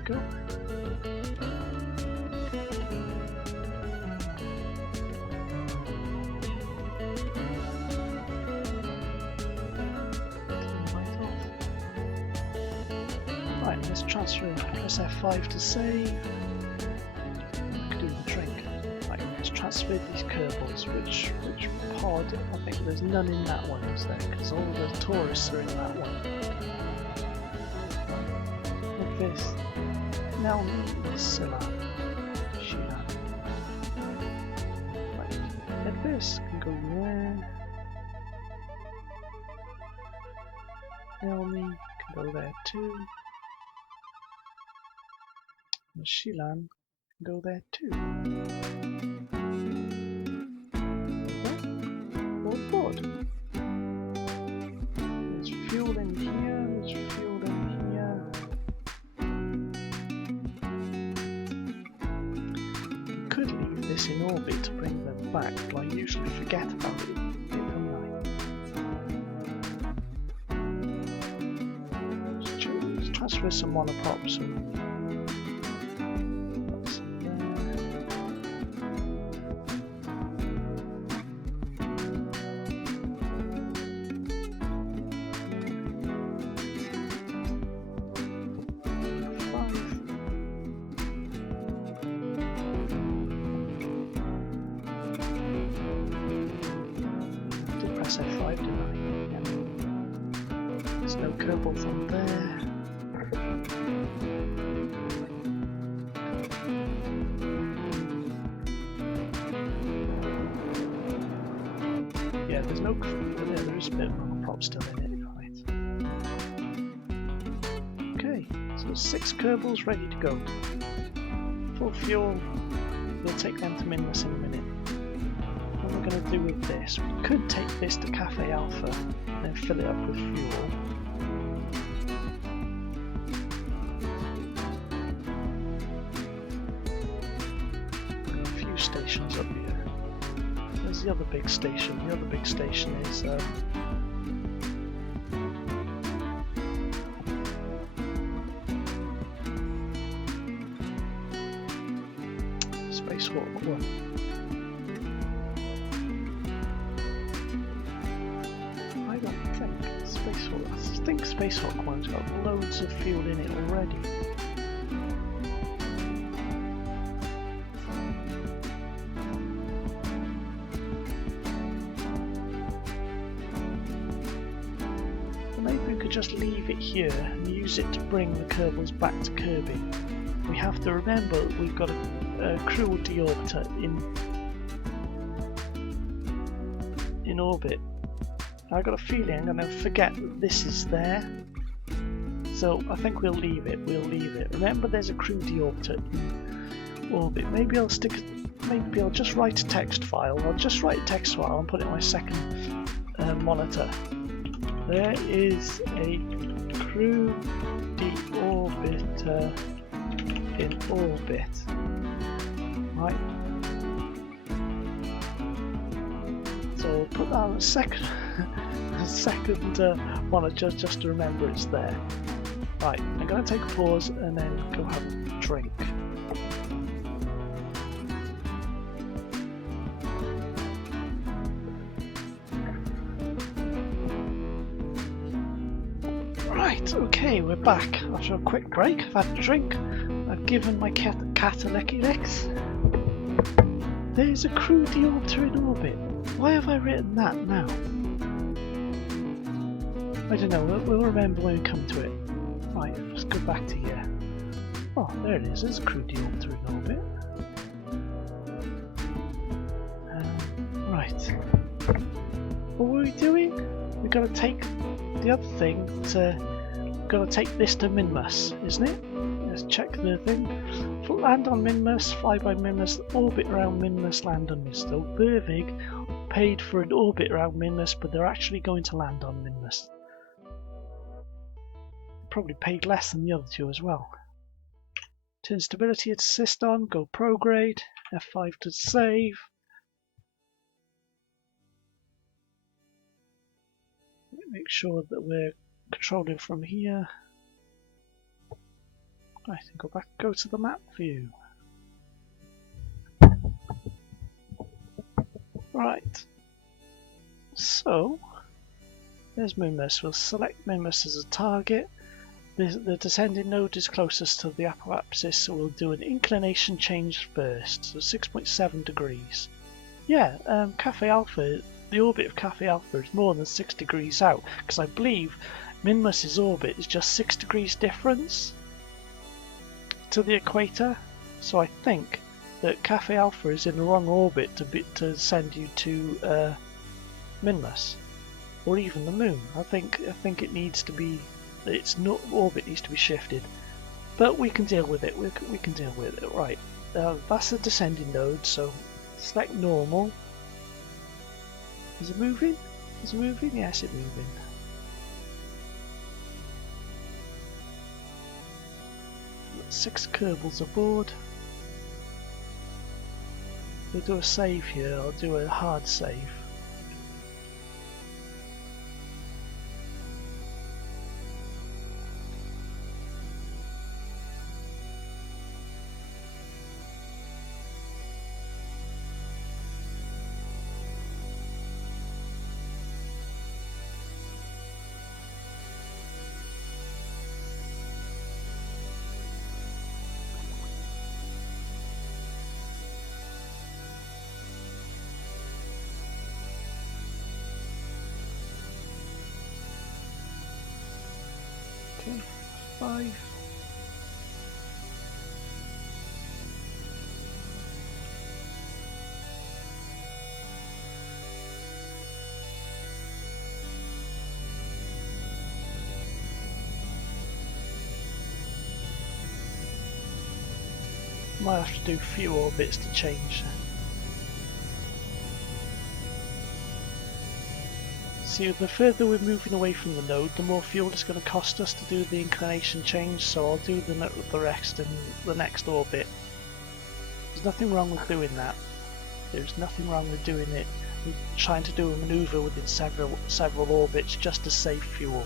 Go. Right, let's transfer, press F5 to save. Do the trick. Right, let's transfer these Kerbals. Which pod? I think there's none in that one, is there? Because all the tourists are in that one. Like this. Now Silla. Right, like this can go there. can go there too. And Shilan can go there too. All aboard. There's fuel in here, there's fuel in here. You could leave this in orbit to bring them back, but I usually forget about it, don't I? Let's transfer some monoprops and F5, didn't I? Yeah. There's no Kerbal from there. Yeah, there's no crew there. There is a bit of monoprop still in it, right? Okay, so 6 Kerbals ready to go. Full fuel. We'll take them to Minmus in a minute. What we're going to do with this, we could take this to Cafe Alpha and then fill it up with fuel. Got a few stations up here. There's the other big station. The other big station is Spacewalk 1. I think Spacewalk 1's got loads of fuel in it already. Well, maybe we could just leave it here and use it to bring the Kerbals back to Kirby. We have to remember that we've got a crew deorbiter in orbit. I got a feeling I'm going to forget that this is there, so I think we'll leave it. Remember, there's a crew deorbiter in orbit. Maybe I'll just write a text file. I'll just write a text file and put it on my second monitor. There is a crew deorbiter in orbit. Right. So I'll put that on a second monitor just to remember it's there. Right, I'm going to take a pause and then go have a drink. Right, okay, we're back after a quick break. I've had a drink. I've given my cat a lecky licks. There's a crew deorbiter in orbit. Why have I written that now? I don't know, we'll remember when we come to it. Right, let's go back to here. Oh, there it is, there's a crew deorbiter in orbit. Right. What were we doing? We've got to take the other thing to... We've got to take this to Minmus, isn't it? Let's check the thing. Land on Minmus, fly by Minmus, orbit around Minmus, land on Minmus. So Bervig paid for an orbit around Minmus, but they're actually going to land on Minmus. Probably paid less than the other two as well. Turn stability assist on, go prograde, F5 to save. Make sure that we're controlling from here. I think go to the map view. Right. So there's Minmus. We'll select Minmus as a target. The descending node is closest to the apoapsis, so we'll do an inclination change first, so 6.7 degrees. Yeah, Cafe Alpha, the orbit of Cafe Alpha is more than 6 degrees out, because I believe Minmus's orbit is just 6 degrees difference to the equator, so I think that Cafe Alpha is in the wrong orbit to send you to Minmus, or even the moon. I think it needs to be its orbit needs to be shifted. But we can deal with it. We can deal with it. Right. That's a descending node, so select normal. Is it moving? Is it moving? Yes, it's moving. Got 6 Kerbals aboard. We'll do a save here. I'll do a hard save. Okay, 5. Might have to do a few orbits to change. See, the further we're moving away from the node, the more fuel it's going to cost us to do the inclination change, so I'll do the rest in the next orbit. There's nothing wrong with doing that. There's nothing wrong with doing it. I'm trying to do a maneuver within several orbits just to save fuel.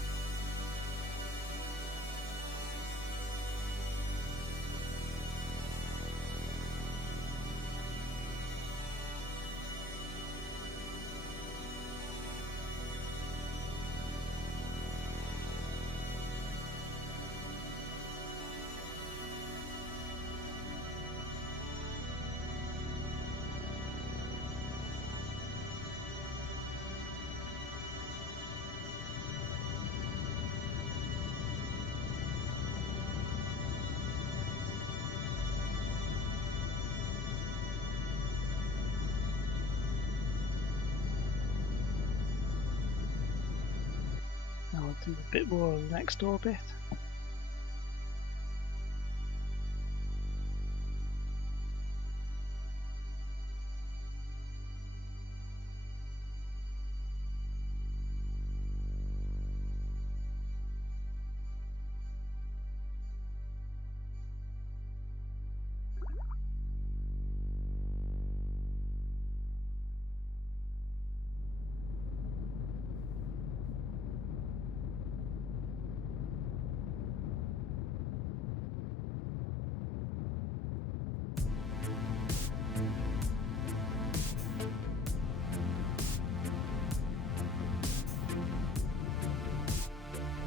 Now I'll do a bit more on the next orbit.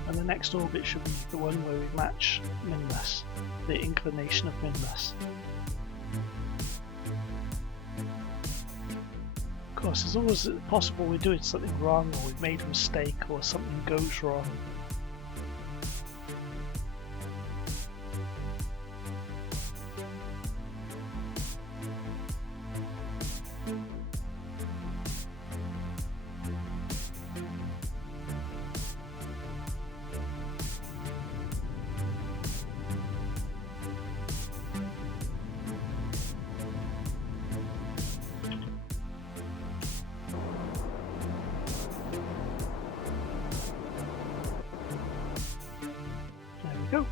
And the next orbit should be the one where we match Minmus, the inclination of Minmus. Of course, it's always possible we're doing something wrong, or we've made a mistake, or something goes wrong. Go.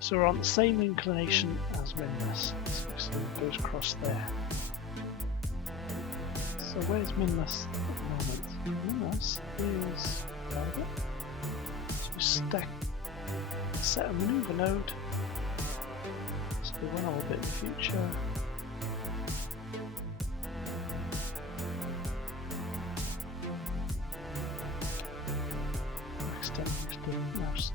So we're on the same inclination as Minmus, so it goes across there. So where's Minmus at the moment? Minmus is right. So we set a maneuver node, so we want orbit in the future. Extend the mouse.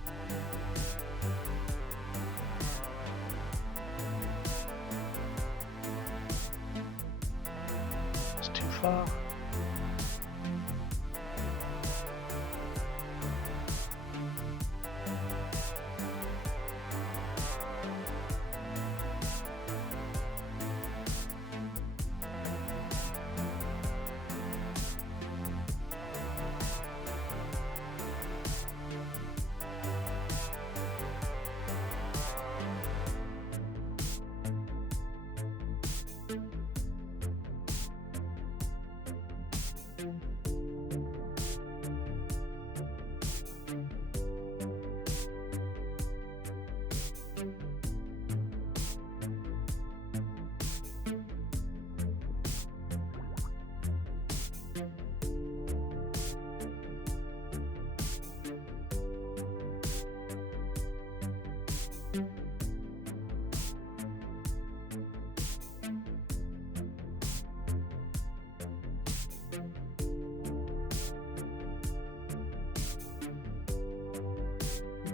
Too far.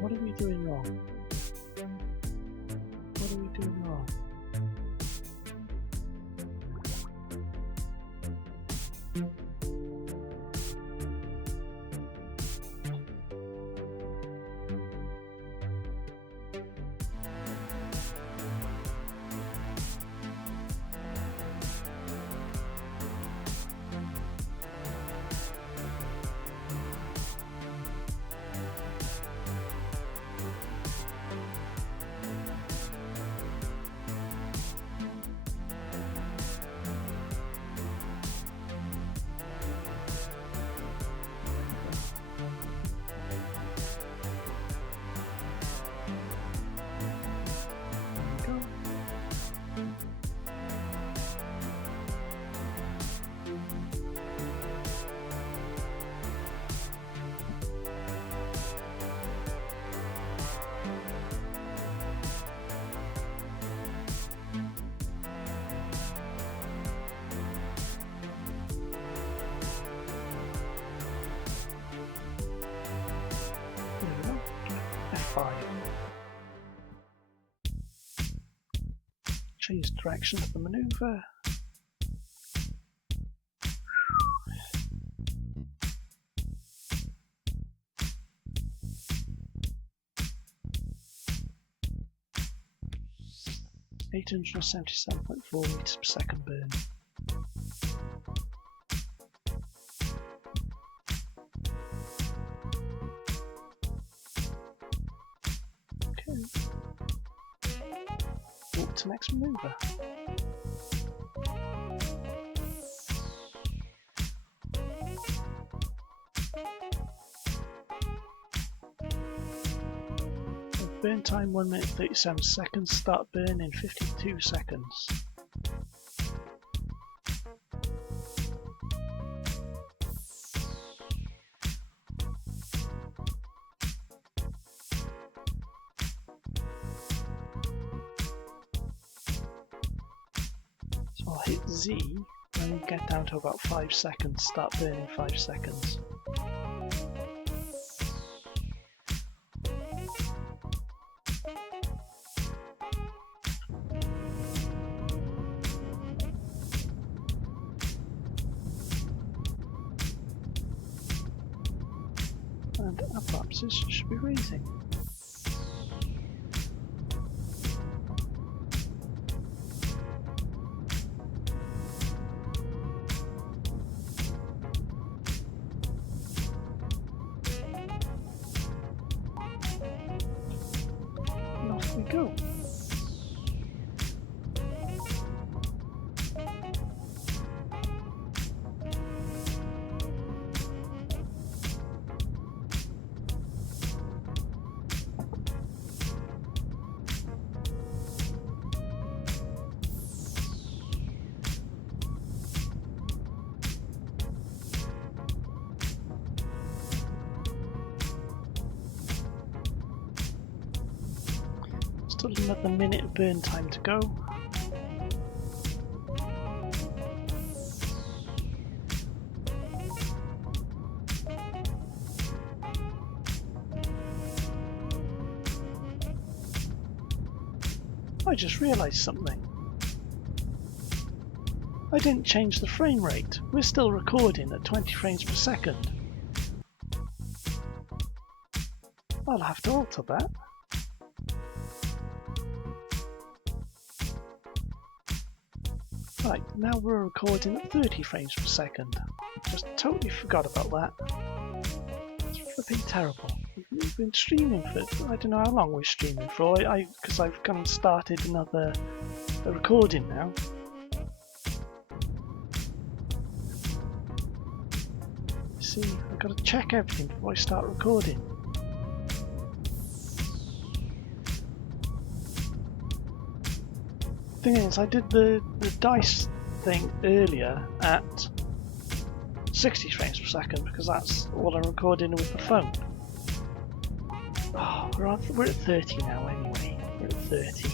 What are we doing wrong? What are we doing wrong? F5. Change direction of the maneuver. (877.4 meters per second burn). Okay. Walk to next maneuver. Burn time 1 minute 37 seconds. Start burn in 52 seconds. So I'll hit Z and get down to about 5 seconds. Start burning 5 seconds. And apoapsis should be raising. And off we go. Still another minute of burn time to go. I just realised something. I didn't change the frame rate. We're still recording at 20 frames per second. I'll have to alter that. Right, now we're recording at 30 frames per second. Just totally forgot about that. It's flipping terrible. We've been streaming for, I don't know how long we're streaming for, because I've gone and started another recording now. see, I've got to check everything before I start recording. Thing is, I did the dice thing earlier at 60 frames per second because that's all I'm recording with the phone. Oh, we're at 30 now anyway. We're at 30.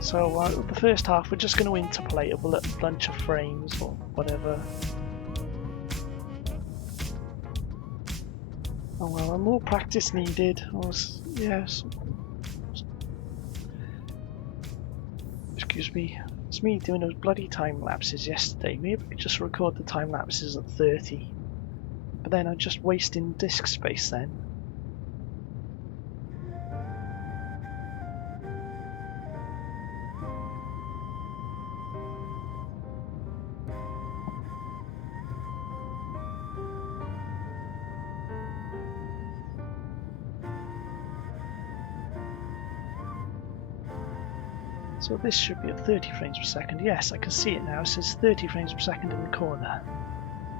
So the first half we're just going to interpolate a bunch of frames or whatever. Oh well, more practice needed. Yes. Excuse me. It's me doing those bloody time lapses yesterday. Maybe I could just record the time lapses at 30. But then I'm just wasting disk space then. So this should be at 30 frames per second. Yes, I can see it now. It says 30 frames per second in the corner.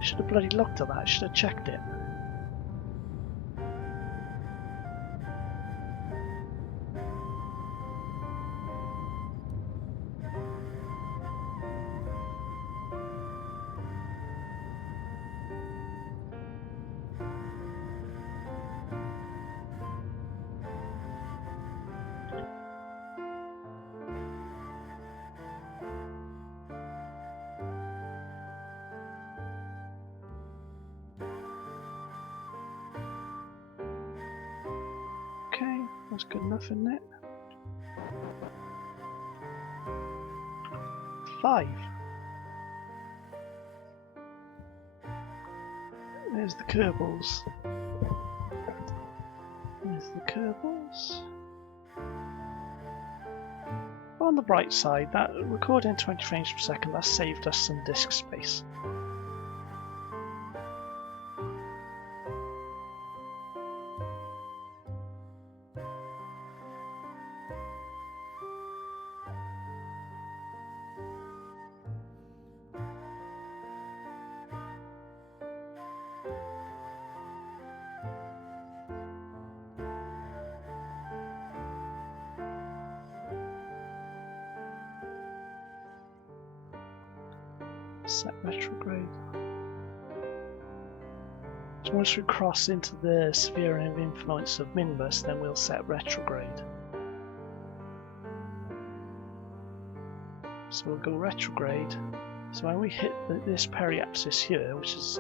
I should have bloody looked at that. I should have checked it. Okay, that's good enough, isn't it? 5. There's the Kerbals. There's the Kerbals. On the bright side, that recording 20 frames per second, that saved us some disk space. Set retrograde. So once we cross into the sphere of influence of Minmus, then we'll set retrograde. So we'll go retrograde. So when we hit this periapsis here, which is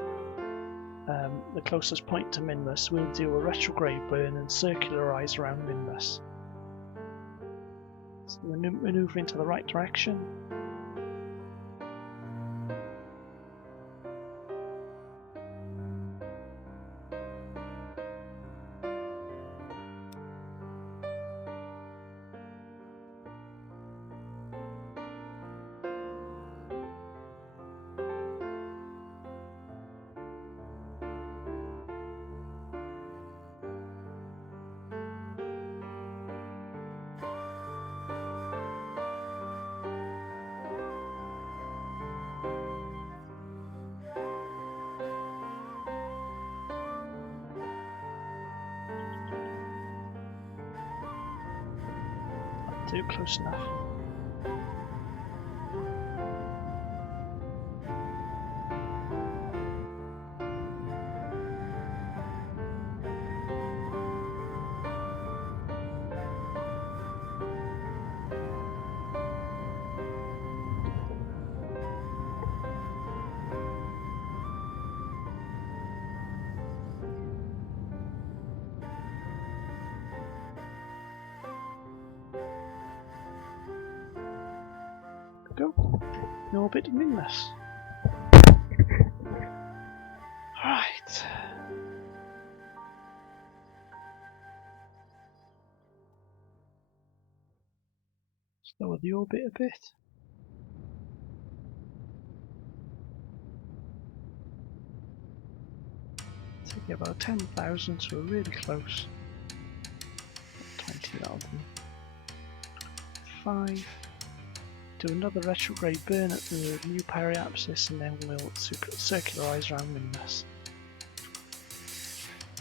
the closest point to Minmus, we'll do a retrograde burn and circularize around Minmus. So we're maneuvering to the right direction. Do close enough. Go. In orbit of Minmus. Right. Lower the orbit a bit. Take about 10,000, so we're really close. 20,000. 5. Do another retrograde burn at the new periapsis, and then we'll circularize around Minmus.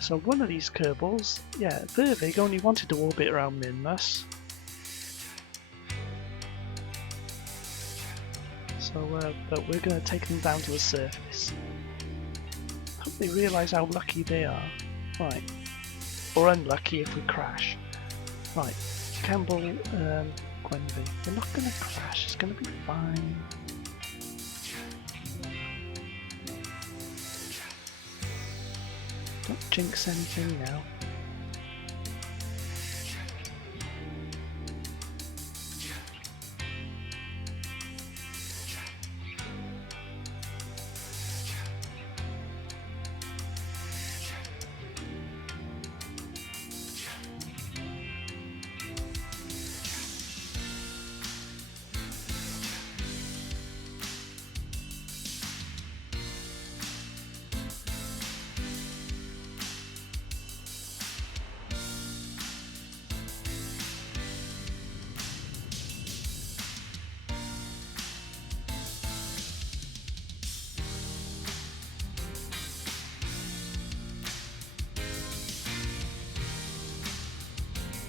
So one of these Kerbals, yeah, Vervig only wanted to orbit around Minmus. So, but we're going to take them down to the surface. Hope they realise how lucky they are. Right. Or unlucky if we crash. Right. Campbell, Gwenvy. We're not going to crash. It's going to be fine. Don't jinx anything now.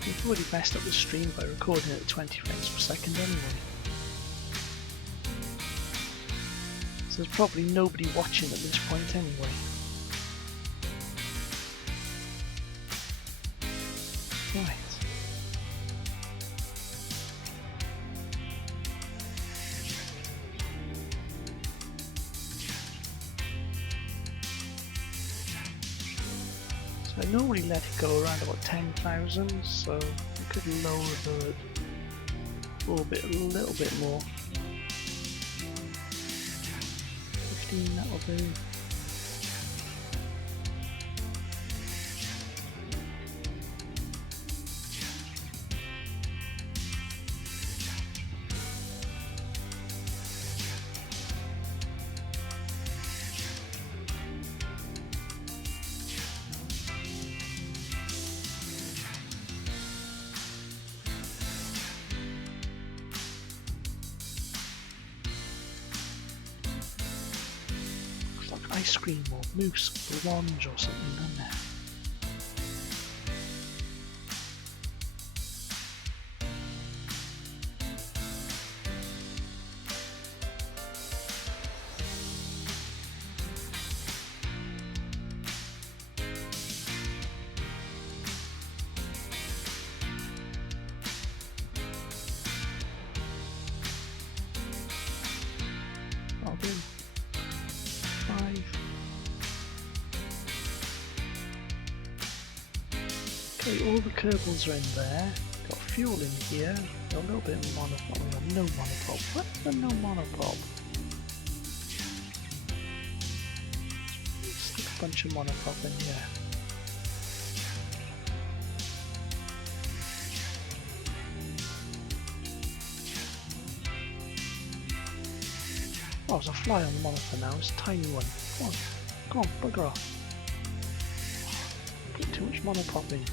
We've already messed up the stream by recording it at 20 frames per second anyway. So there's probably nobody watching at this point anyway. Right. So I normally let it go around about 10,000, so we could lower the orbit a little bit more. 15, that'll do. Ice cream or mousse or orange or something, doesn't there? I'll do 5. Okay, all the Kerbals are in there. Got fuel in here. Got a little bit of monopop. We got no monopop. What's the no monopop? Stick a bunch of monopop in here. Oh, there's a fly on the monitor now. It's a tiny one. Come on, bugger off. Put too much monopop in.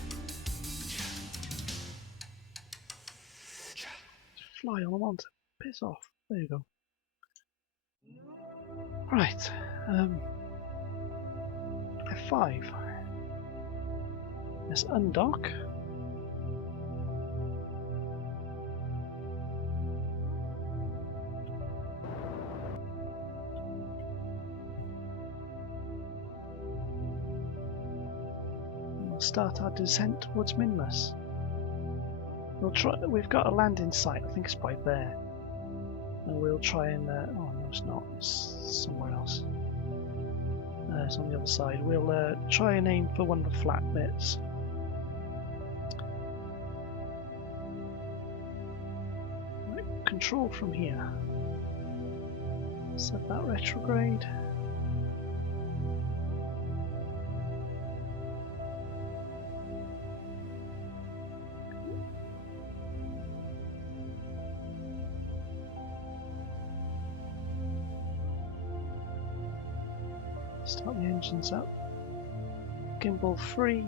Fly on the monitor. Piss off. There you go. Right. F5. Let's undock. Start our descent towards Minmus. We'll try. We've got a landing site. I think it's by there. And we'll try and. Oh no, it's not. It's somewhere else. It's on the other side. We'll try and aim for one of the flat bits. Right, control from here. Set that retrograde. Start the engines up. Gimbal free.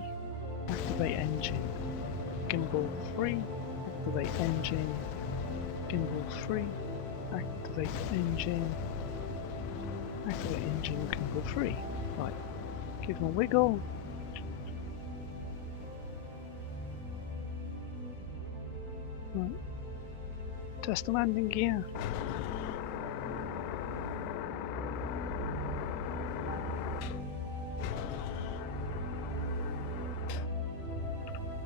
Activate engine. Gimbal free. Activate engine. Gimbal free. Activate engine. Activate engine. Gimbal free. Right. Give them a wiggle. Right. Test the landing gear.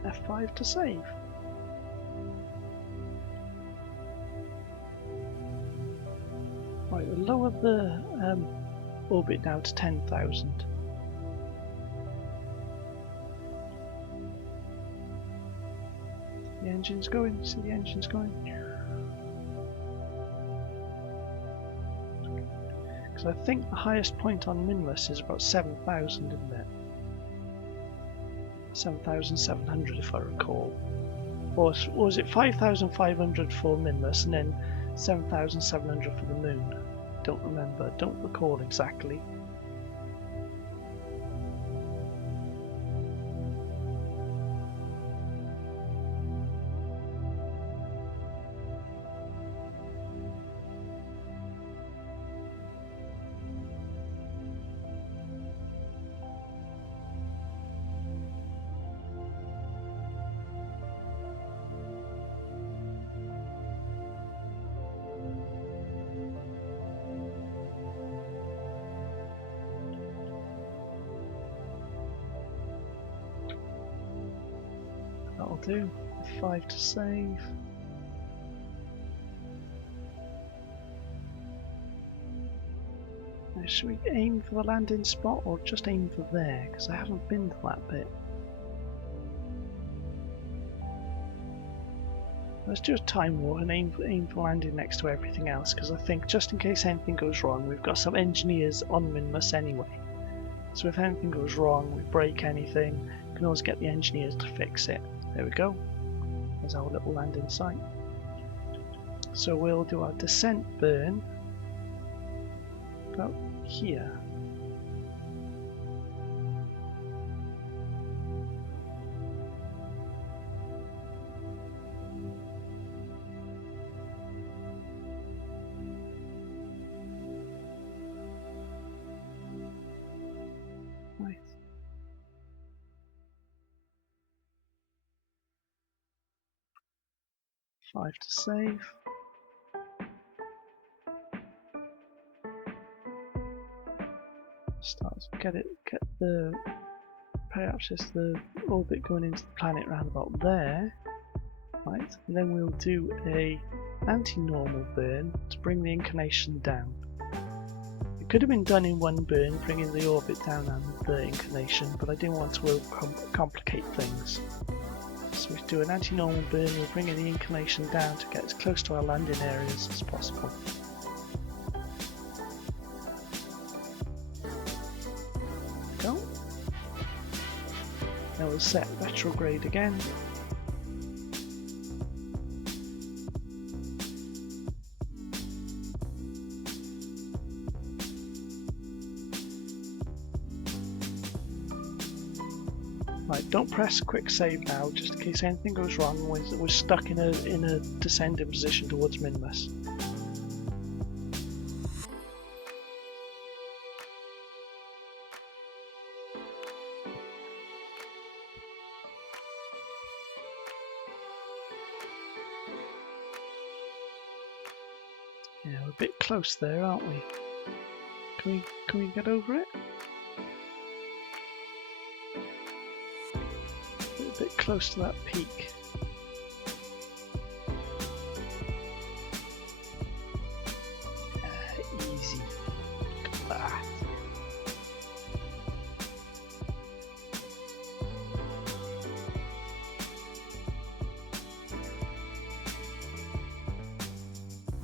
F5 to save. Right, we'll lower the orbit now to 10,000. The engine's going, see the engine's going. Because I think the highest point on Minmus is about 7,000, isn't it? 7,700 if I recall. Or was it 5,500 for Minmus and then 7,700 for the moon? Don't remember, don't recall exactly. That'll do. 5 to save. Now, should we aim for the landing spot or just aim for there? Because I haven't been to that bit. Let's do a time war and aim for landing next to everything else, because I think just in case anything goes wrong, we've got some engineers on Minmus anyway. So if anything goes wrong, we break anything, we can always get the engineers to fix it. There we go. There's our little landing site. So we'll do our descent burn about here. Right. Five to save. Get the perhaps just the orbit going into the planet round about there. Right, and then we'll do a anti-normal burn to bring the inclination down. It could have been done in one burn, bringing the orbit down and the inclination, but I didn't want to complicate things. So we do an anti-normal burn, we'll bring the inclination down to get as close to our landing areas as possible. Go. Now we'll set retrograde again. Right, don't press quick save now, just in case anything goes wrong. We're stuck in a descending position towards Minmus. Yeah, we're a bit close there, aren't we? Can we get over it? A bit close to that peak. Easy. Look at that.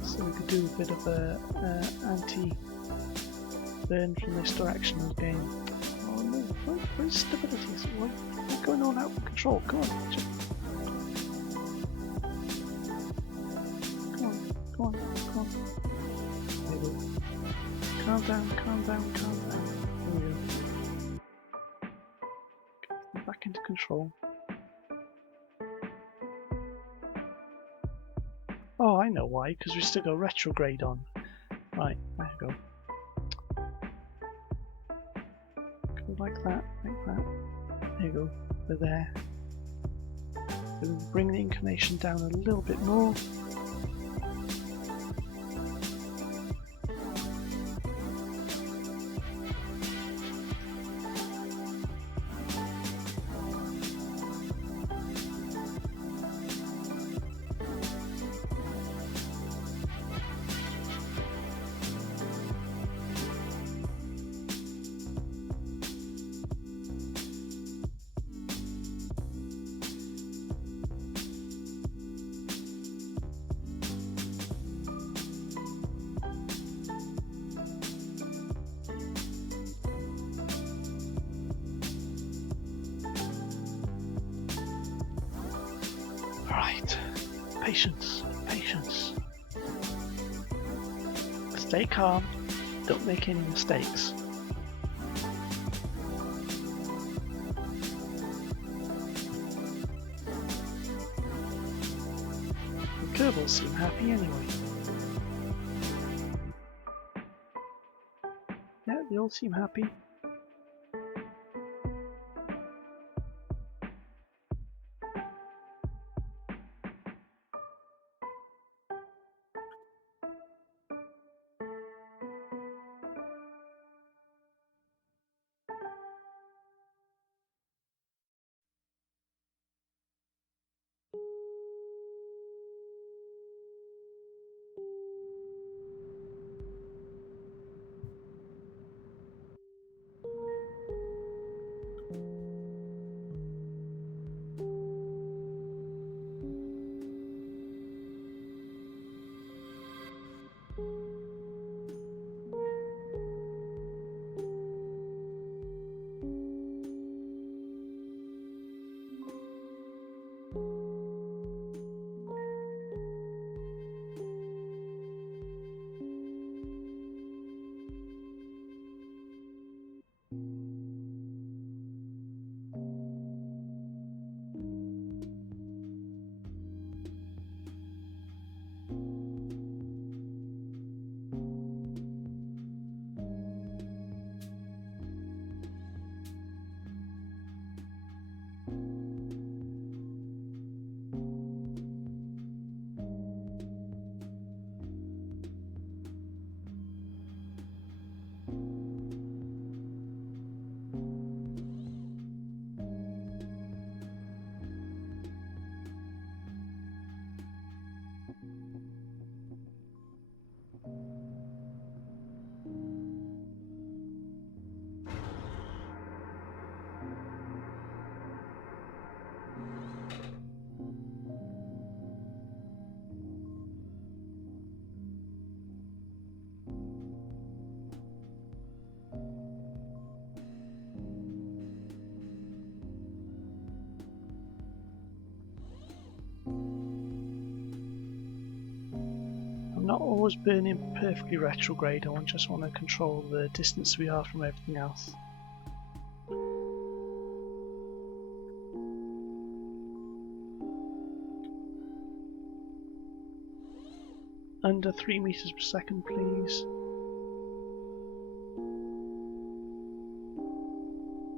So we could do a bit of a anti-burn from this direction again. Oh no, where's stability? We're going all out of control. Come on, come on. There we go. Calm down. There we go. Get back into control. Oh, I know why, because we still got retrograde on. Right, there you go. Go like that. There you go. We're there. We'll bring the inclination down a little bit more. Right, patience, patience. Stay calm, don't make any mistakes. The Kerbals seem happy anyway. Yeah, they all seem happy. I'm not always burning perfectly retrograde, I just want to control the distance we are from everything else. Under 3 meters per second, please.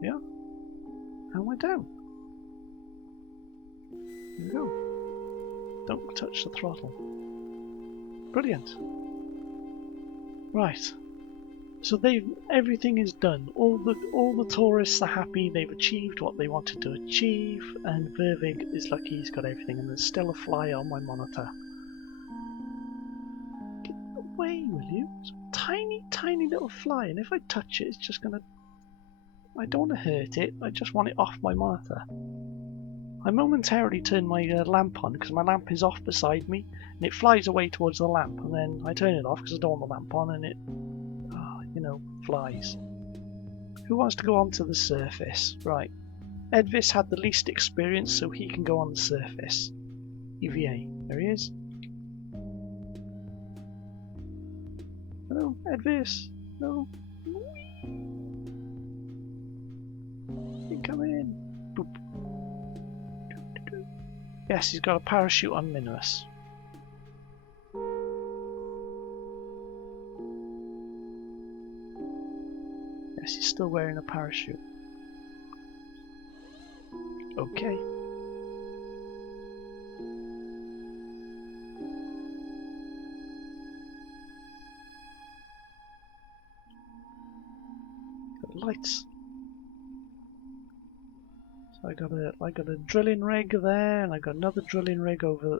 Yeah. And we're down. There we go. Don't touch the throttle. Brilliant. Right. So everything is done. All the tourists are happy. They've achieved what they wanted to achieve, and Vervig is lucky he's got everything. And there's still a fly on my monitor. Get away, will you? It's a tiny, tiny little fly, and if I touch it, it's just gonna. I don't want to hurt it. I just want it off my monitor. I momentarily turn my lamp on because my lamp is off beside me, and it flies away towards the lamp, and then I turn it off because I don't want the lamp on, and it, flies. Who wants to go onto the surface? Right. Edvis had the least experience, so he can go on the surface. EVA. There he is. Hello, Edvis. No. You come in. Boop. Yes, he's got a parachute on Minmus. Yes, he's still wearing a parachute. Okay. lights. So I got a drilling rig there, and I got another drilling rig over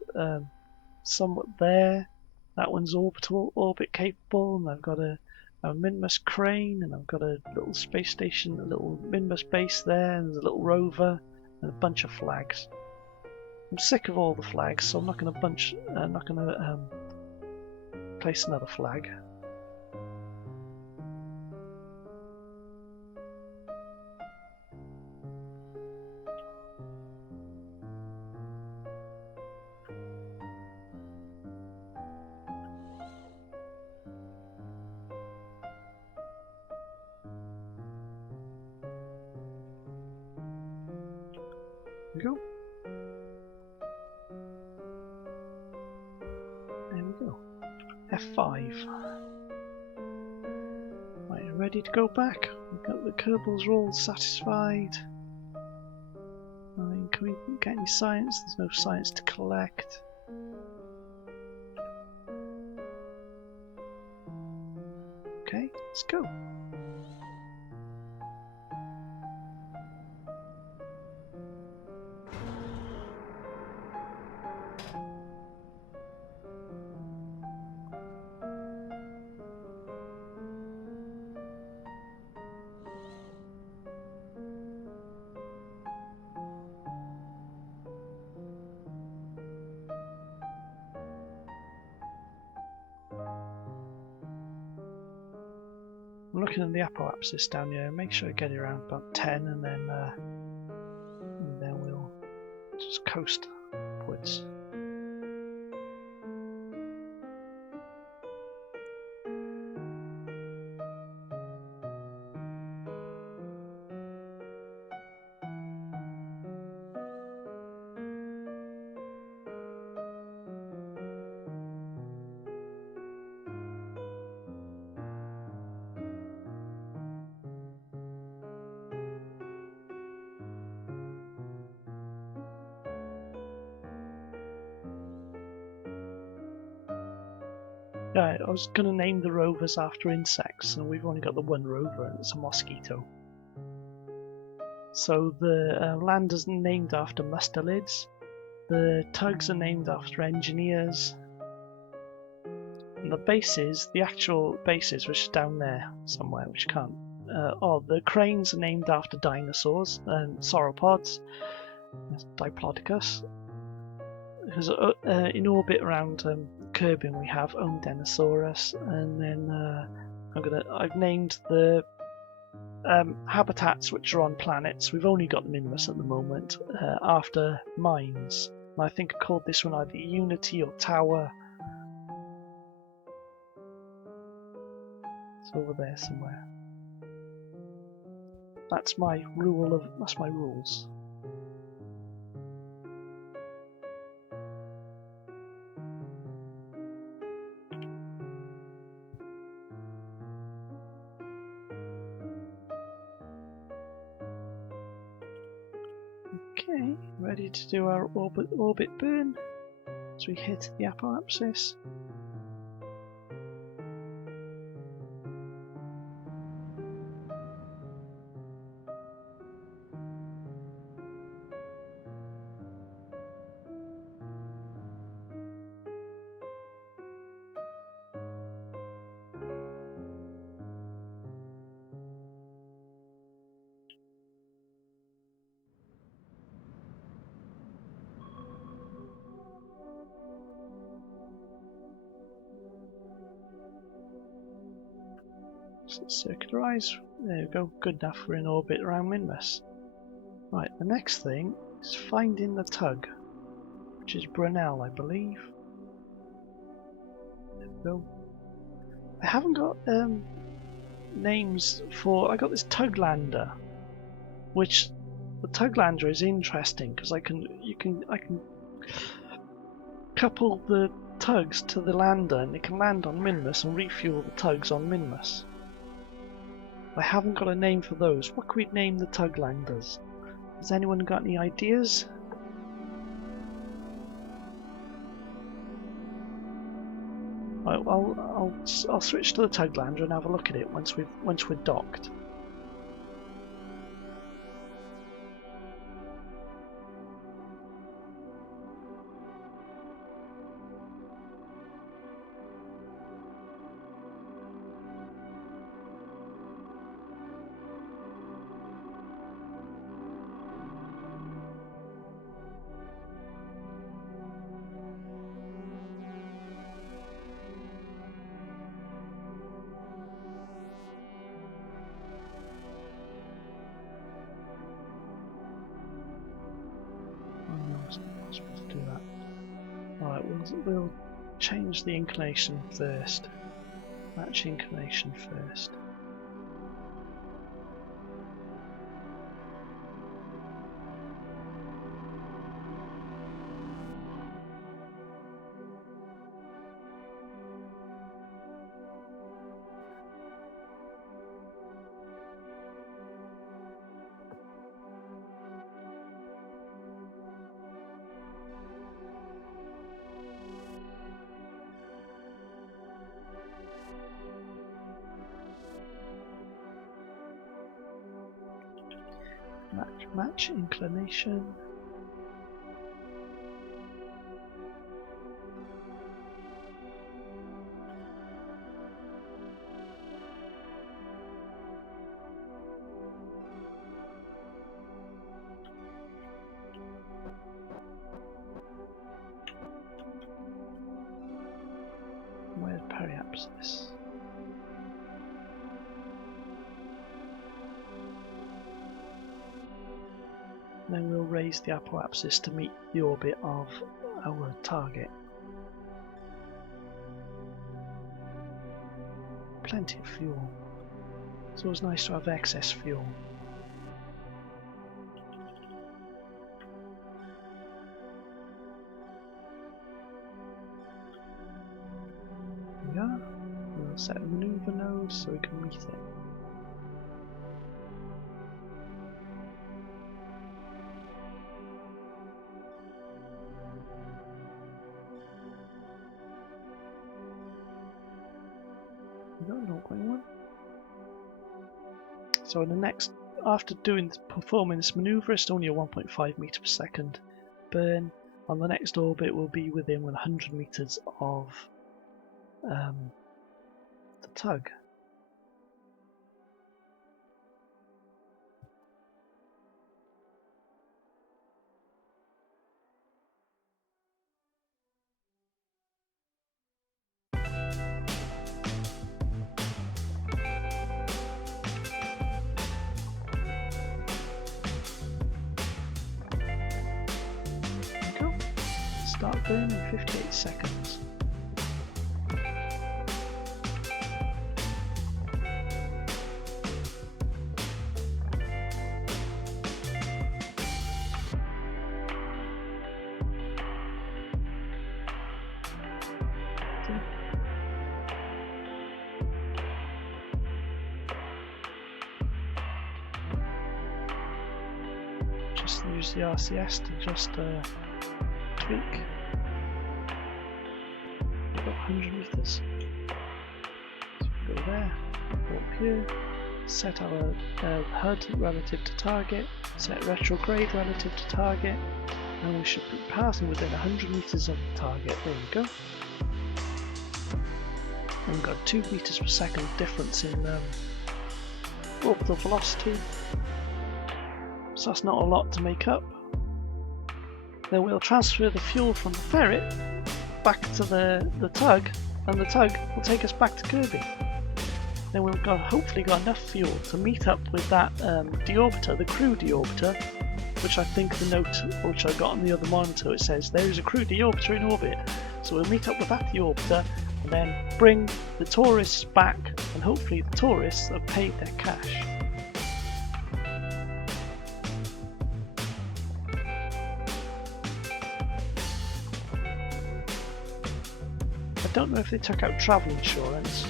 somewhat there. That one's orbit capable, and I've got a Minmus crane, and I've got a little space station, a little Minmus base there, and there's a little rover, and a bunch of flags. I'm sick of all the flags, so I'm not going to place another flag. There we go. There we go. F5. Right, ready to go back. We've got the Kerbals are all satisfied. I mean, can we get any science? There's no science to collect. Okay, let's go. I'm looking at the apoapsis down here. Make sure I get it around about 10, and then we'll just coast upwards. Yeah, I was going to name the rovers after insects, and we've only got the one rover, and it's a mosquito. So the landers are named after mustelids, the tugs are named after engineers, and the bases, the actual bases, which is down there somewhere, which can't. The cranes are named after dinosaurs and sauropods, Diplodocus. Because in orbit around Kerbin we have Denosaurus, and then I've named the habitats which are on planets. We've only got Minmus at the moment after mines. And I think I called this one either Unity or Tower. It's over there somewhere. That's my rules. Okay, ready to do our orbit burn as we hit the apoapsis. Circularize. There we go. Good enough. We're in orbit around Minmus. Right. The next thing is finding the tug, which is Brunel, I believe. There we go. I haven't got names for. I got this Tuglander, which the Tuglander is interesting because I can couple the tugs to the lander, and it can land on Minmus and refuel the tugs on Minmus. I haven't got a name for those. What could we name the Tuglanders? Has anyone got any ideas? I'll switch to the Tuglander and have a look at it once we're docked. we'll change the inclination first. Match inclination first. Match inclination. Where's periapsis? Then we'll raise the apoapsis to meet the orbit of our target. Plenty of fuel. It's always nice to have excess fuel. There we are. We'll set a maneuver node so we can meet it. So in the next, after performing this maneuver, it's only a 1.5 meter per second burn. On the next orbit, we'll be within 100 meters of the tug. Start burn in 58 seconds. Just use the RCS to just tweak. We've got 100 meters. So we go there, go up here, set our HUD relative to target, set retrograde relative to target, and we should be passing within 100 meters of the target. There we go. And we've got 2 meters per second difference in orbital velocity. So that's not a lot to make up. Then we'll transfer the fuel from the ferret back to the tug, and the tug will take us back to Kirby. Then we've hopefully got enough fuel to meet up with that deorbiter, the crew deorbiter, which I think the note which I got on the other monitor, it says there is a crew deorbiter in orbit. So we'll meet up with that deorbiter and then bring the tourists back, and hopefully the tourists have paid their cash. I don't know if they took out travel insurance.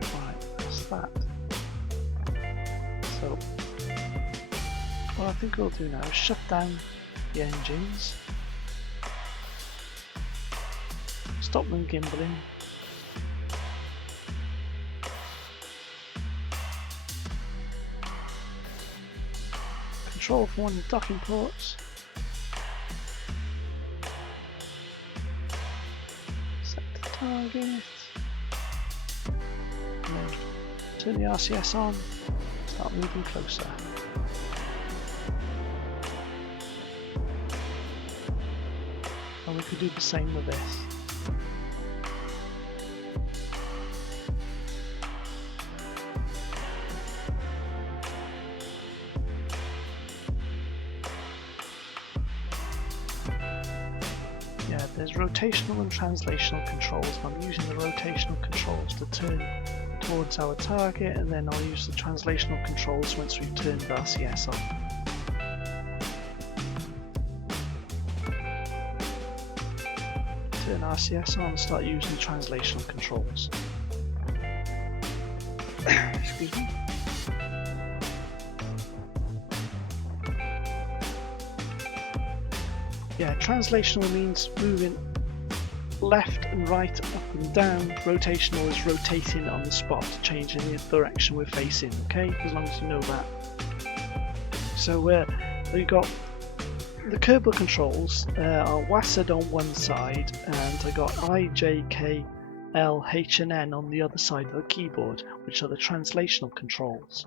Right, that's that. So, what I think we'll do now is shut down the engines, stop them gimbaling, control for one of the docking ports, set the target, and then turn the RCS on, start moving closer. And we could do the same with this. There's rotational and translational controls. I'm using the rotational controls to turn towards our target, and then I'll use the translational controls once we've turned RCS on. Turn RCS on and start using translational controls. Excuse me. Yeah, translational means moving left and right, up and down. Rotational is rotating on the spot, changing the direction we're facing, okay? As long as you know that. So we've got the Kerbal controls are WASD on one side, and I got I, J, K, L, H and N on the other side of the keyboard, which are the translational controls.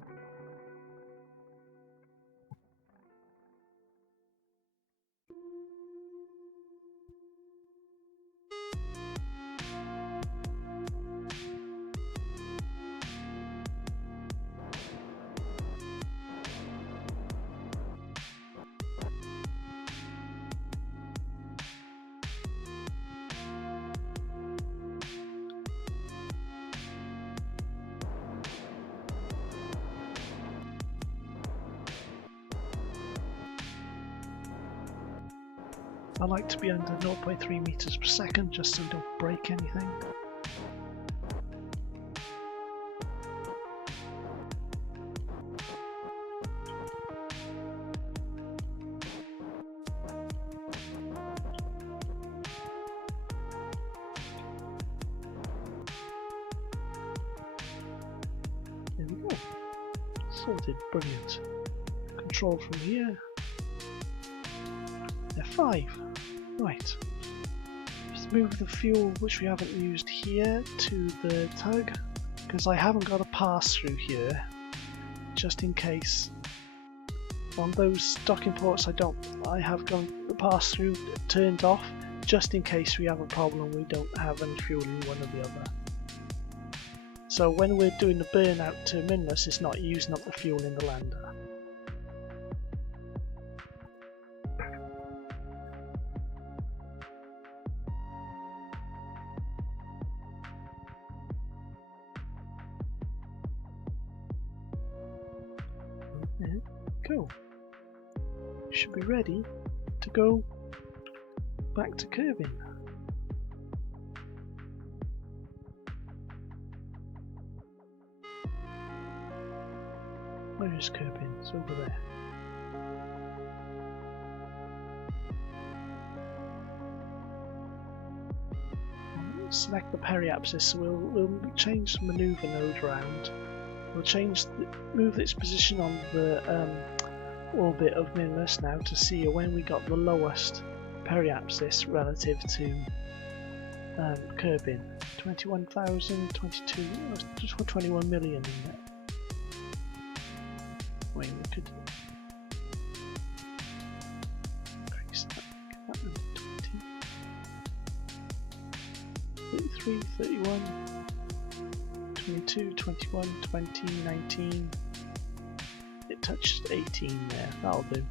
I like to be under 0.3 meters per second just so I don't break anything. There we go. Sorted, brilliant. Control from here. F5. Right. Let's move the fuel which we haven't used here to the tug, because I haven't got a pass through here, just in case. On those docking ports I have got the pass through turned off, just in case we have a problem we don't have any fuel in one or the other. So when we're doing the burnout to Minmus, it's not using up the fuel in the lander. Cool. Should be ready to go back to Kerbin. Where is Kerbin? It's over there. Select the periapsis, so we'll change the maneuver node around. We'll move its position on the orbit of Minmus now to see when we got the lowest periapsis relative to Kerbin. 21,000, 22, 21 million in there. Wait, we could increase that, get that number to 20. 33, 31. 22, 21, 20, 19. It touched 18 there, that'll do.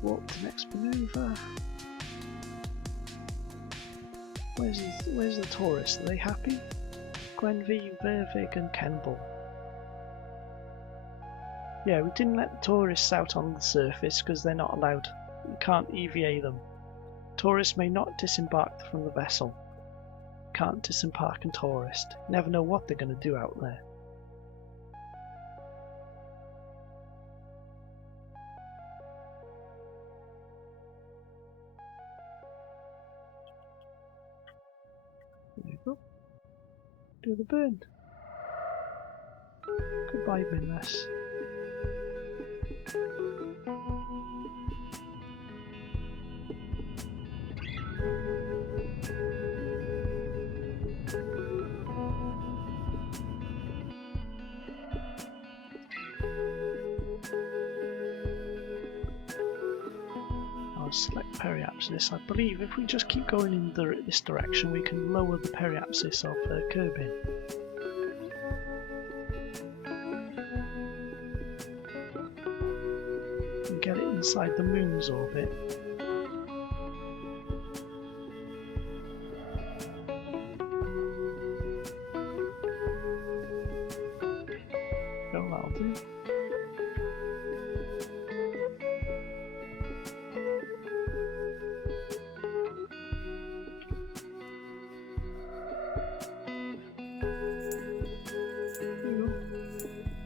Walk to next maneuver. Where's the tourists? Are they happy? Gwenvy, Vervig and Kerbal. Yeah, we didn't let the tourists out on the surface because they're not allowed. We can't EVA them. Tourists may not disembark from the vessel. Can't disembark a tourist. Never know what they're going to do out there. There you go. Do the burn. Goodbye, Minmus. periapsis. I believe if we just keep going in this direction, we can lower the periapsis of Kerbin. And get it inside the moon's orbit. That'll do.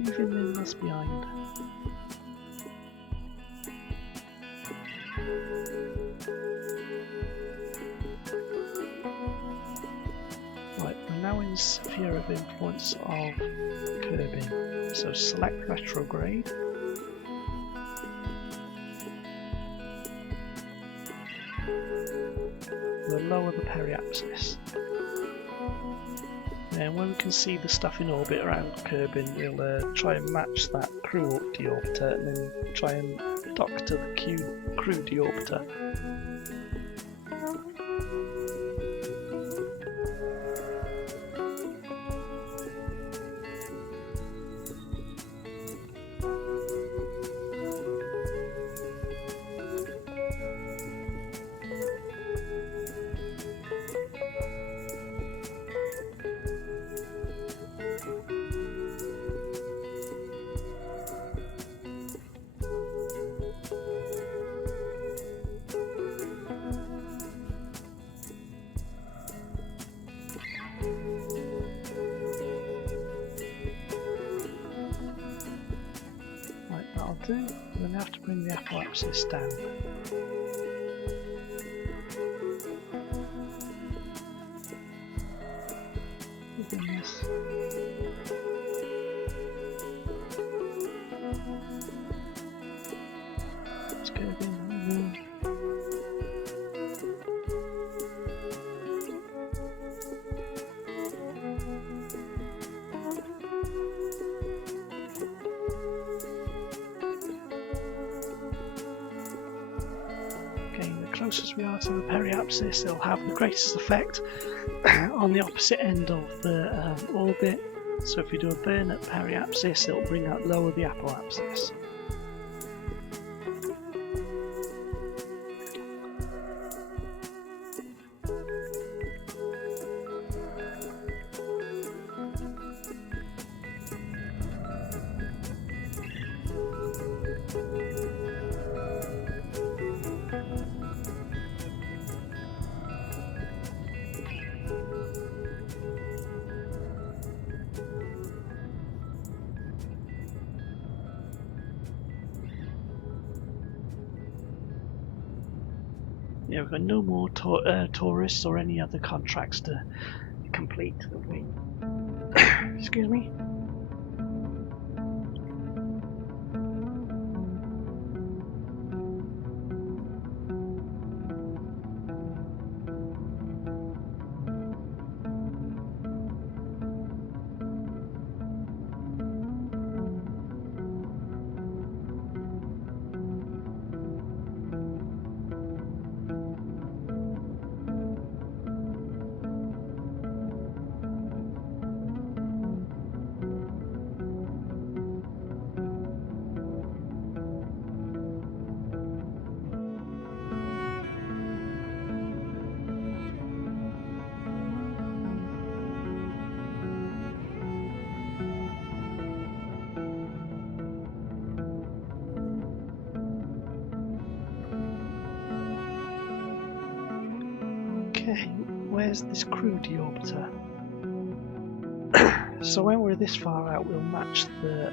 Leaving Minmus behind. Right, we're now in sphere of influence of Kerbin. So select retrograde. We'll lower the periapsis. And when we can see the stuff in orbit around Kerbin, we'll try and match that crew deorbiter and then try and dock to the crew deorbiter. Do. We're going to have to bring the apoapsis down. Goodness. Let's go in. The closest we are to the periapsis, it'll have the greatest effect on the opposite end of the orbit. So if we do a burn at periapsis, it'll lower the apoapsis. Yeah, we've got no more tourists or any other contracts to complete, have we? Excuse me? Okay, where's this crew deorbiter? So when we're this far out, we'll match the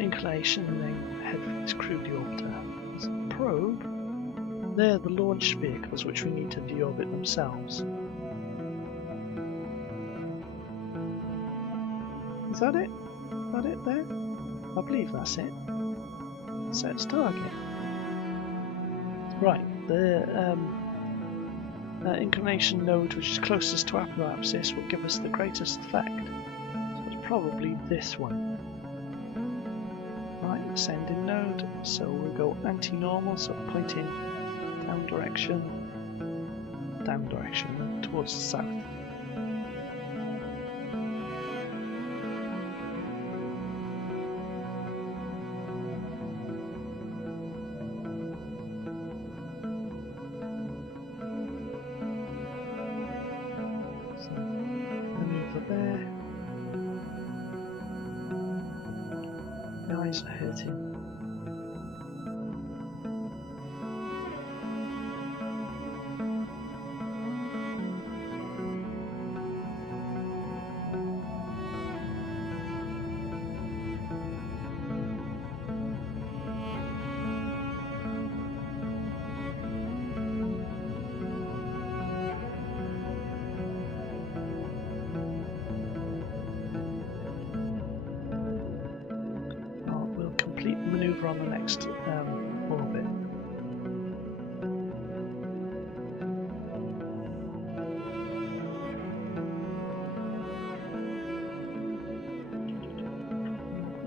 inclination and then head for this crew deorbiter. There's a probe. They're the launch vehicles which we need to deorbit themselves. Is that it? Is that it there? I believe that's it. Sets target. Right, the inclination node which is closest to apoapsis will give us the greatest effect. So it's probably this one. Right, ascending node, so we'll go anti-normal, so pointing down direction, and towards the south. There. My eyes are hurting. Maneuver on the next orbit.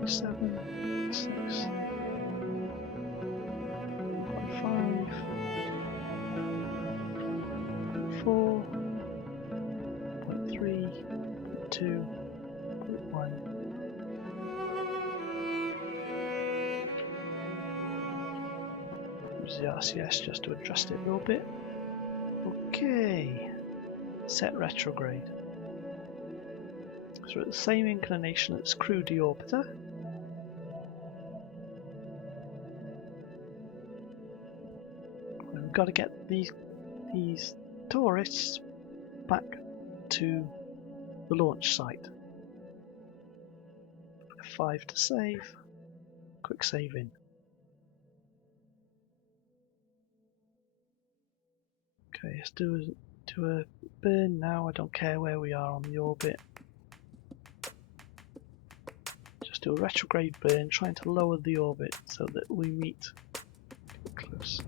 Seven, 6, 5, 4, 3, 2, 1. The RCS just to adjust it a little bit. Okay, set retrograde. So at the same inclination as crew deorbiter. We've got to get these tourists back to the launch site. F5 to save. Quick save in. Okay, let's do a burn now. I don't care where we are on the orbit. Just do a retrograde burn, trying to lower the orbit so that we meet close.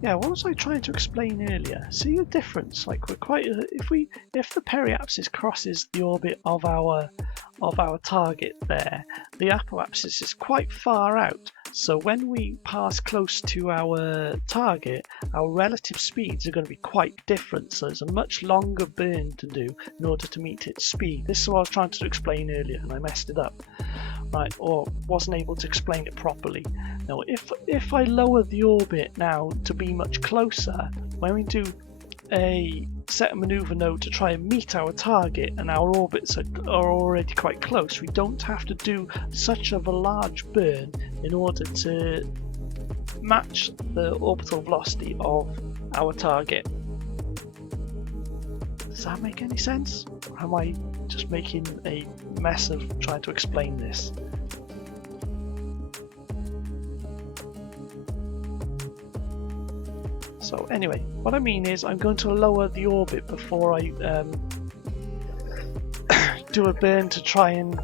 Yeah, what was I trying to explain earlier? See the difference? Like we're quite if the periapsis crosses the orbit of our target there, the apoapsis is quite far out. So when we pass close to our target, our relative speeds are going to be quite different. So there's a much longer burn to do in order to meet its speed. This is what I was trying to explain earlier and I messed it up. Right, or wasn't able to explain it properly. Now if I lower the orbit now to be much closer, when we do a set a maneuver node to try and meet our target and our orbits are already quite close, we don't have to do such of a large burn in order to match the orbital velocity of our target. Does that make any sense? Or am I just making a mess of trying to explain this? So anyway, what I mean is I'm going to lower the orbit before I do a burn to try and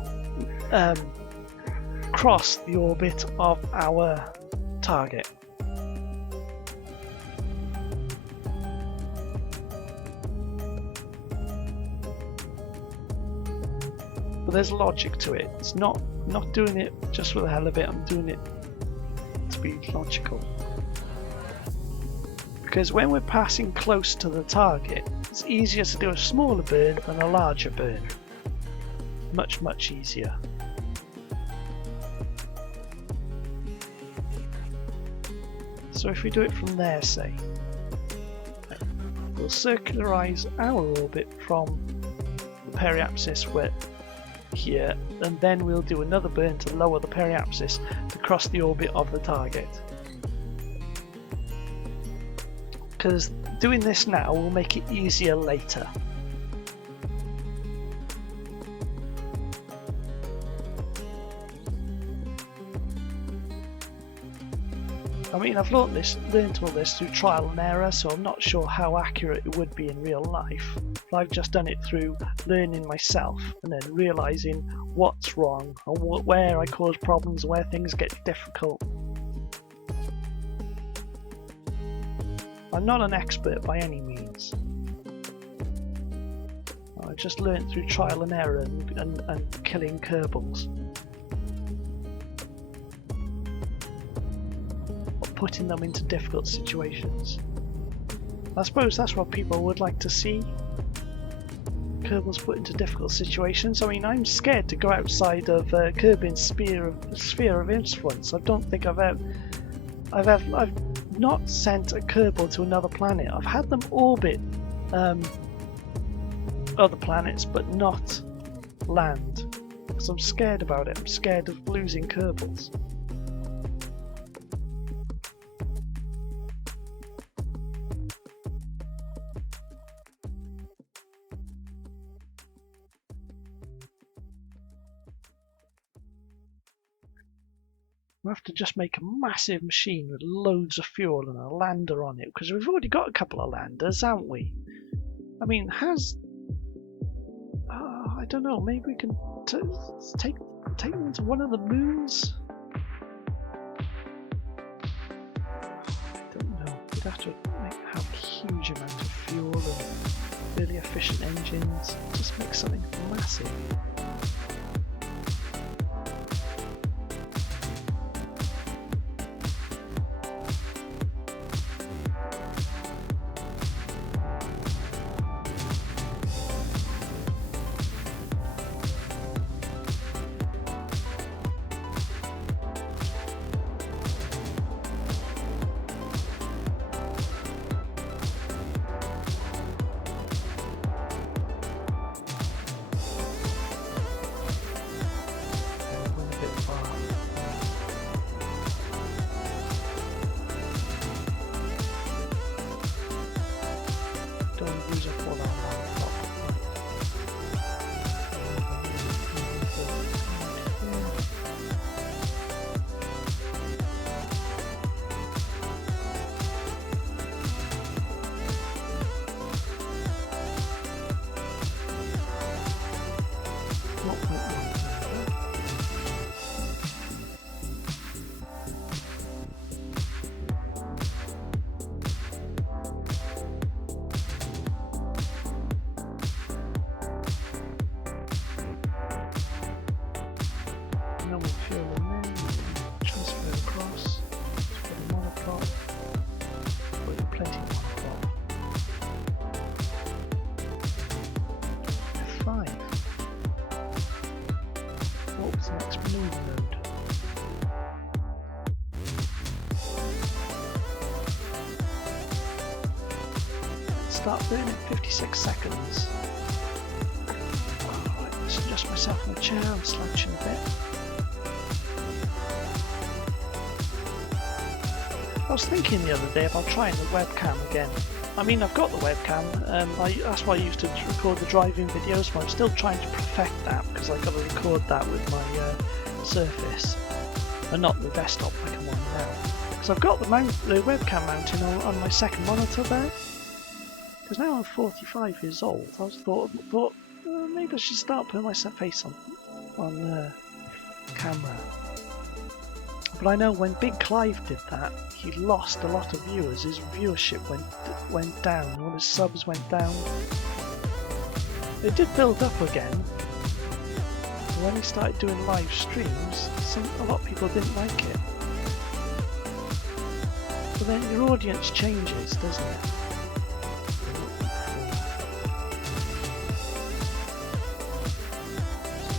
cross the orbit of our target. But there's logic to it. It's not doing it just for the hell of it. I'm doing it to be logical. Because when we're passing close to the target, it's easier to do a smaller burn than a larger burn. Much, much easier. So if we do it from there, say, we'll circularize our orbit from the periapsis here, and then we'll do another burn to lower the periapsis to cross the orbit of the target. Because doing this now will make it easier later. I mean, I've learned all this through trial and error, so I'm not sure how accurate it would be in real life. But I've just done it through learning myself and then realising what's wrong and where I cause problems, where things get difficult. I'm not an expert by any means. I just learnt through trial and error and killing Kerbals. putting them into difficult situations. I suppose that's what people would like to see. Kerbals put into difficult situations. I mean, I'm scared to go outside of Kerbin's sphere of influence. I don't think I've not sent a Kerbal to another planet. I've had them orbit other planets, but not land. Because I'm scared about it. I'm scared of losing Kerbals. We'll have to just make a massive machine with loads of fuel and a lander on it, because we've already got a couple of landers, haven't we? I mean, I don't know, maybe we can take them to one of the moons? I don't know. We'd have to have a huge amount of fuel and really efficient engines. Just make something massive. Start burning 56 seconds. Alright, let's adjust myself in the chair, I'm slouching a bit. I was thinking the other day about trying the webcam again. I mean, I've got the webcam, that's why I used to record the driving videos, but I'm still trying to perfect that because I've got to record that with my Surface and not the desktop like I'm on now. Because I've got the webcam mounting on my second monitor there. Because now I'm 45 years old, I thought maybe I should start putting my face on camera. But I know when Big Clive did that, he lost a lot of viewers. His viewership went down, all his subs went down. It did build up again. But when he started doing live streams, a lot of people didn't like it. But then your audience changes, doesn't it?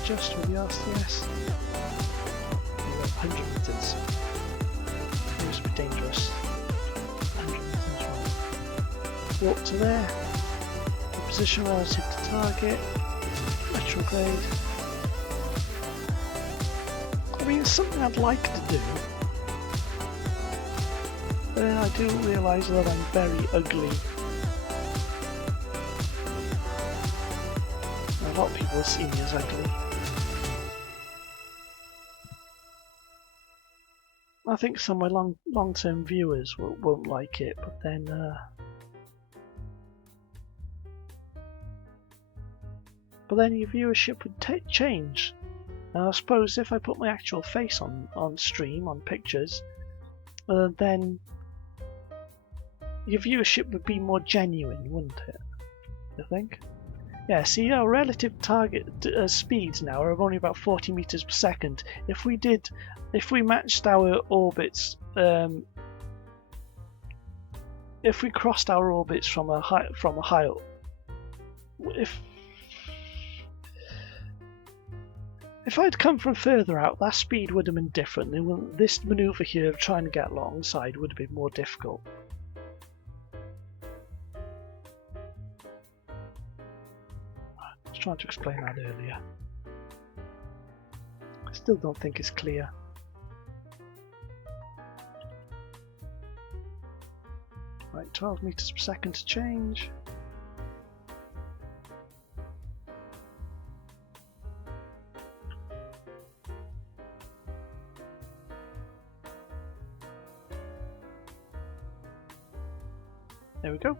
Just with the RCS. 100 meters. It must be dangerous. 100 meters right. Walk to there. The position relative to target. Retrograde. I mean, it's something I'd like to do. But then I do realise that I'm very ugly. And a lot of people see me as ugly. I think some of my long-term viewers won't like it, but then your viewership would change. And I suppose if I put my actual face on stream, on pictures, then your viewership would be more genuine, wouldn't it? You think? Yeah, see, our relative target speeds now are only about 40 meters per second. If we matched our orbits if we crossed our orbits from a high if I'd come from further out, that speed would have been different. This manoeuvre here of trying to get alongside would have been more difficult. I was trying to explain that earlier. I still don't think it's clear. Right, 12 meters per second to change. There we go.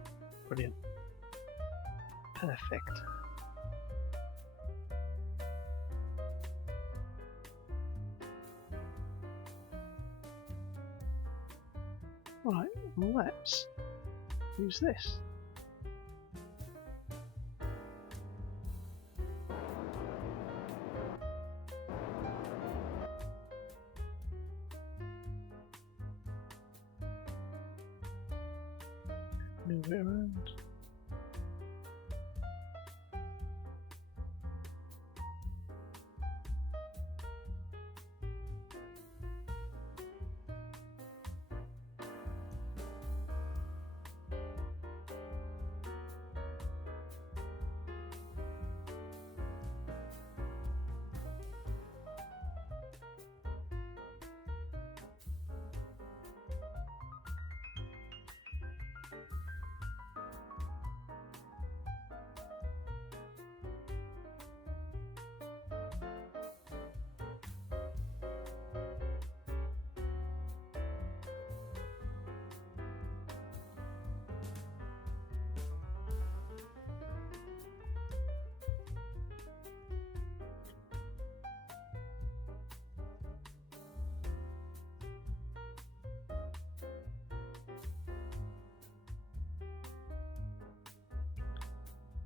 Brilliant. Perfect. Right, let's use this. Move it around.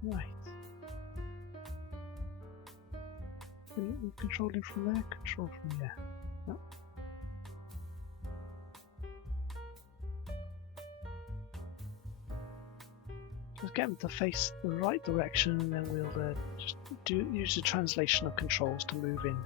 Right. We're controlling from there, control from there. No. Just get them to face the right direction, and then we'll just use the translational controls to move in.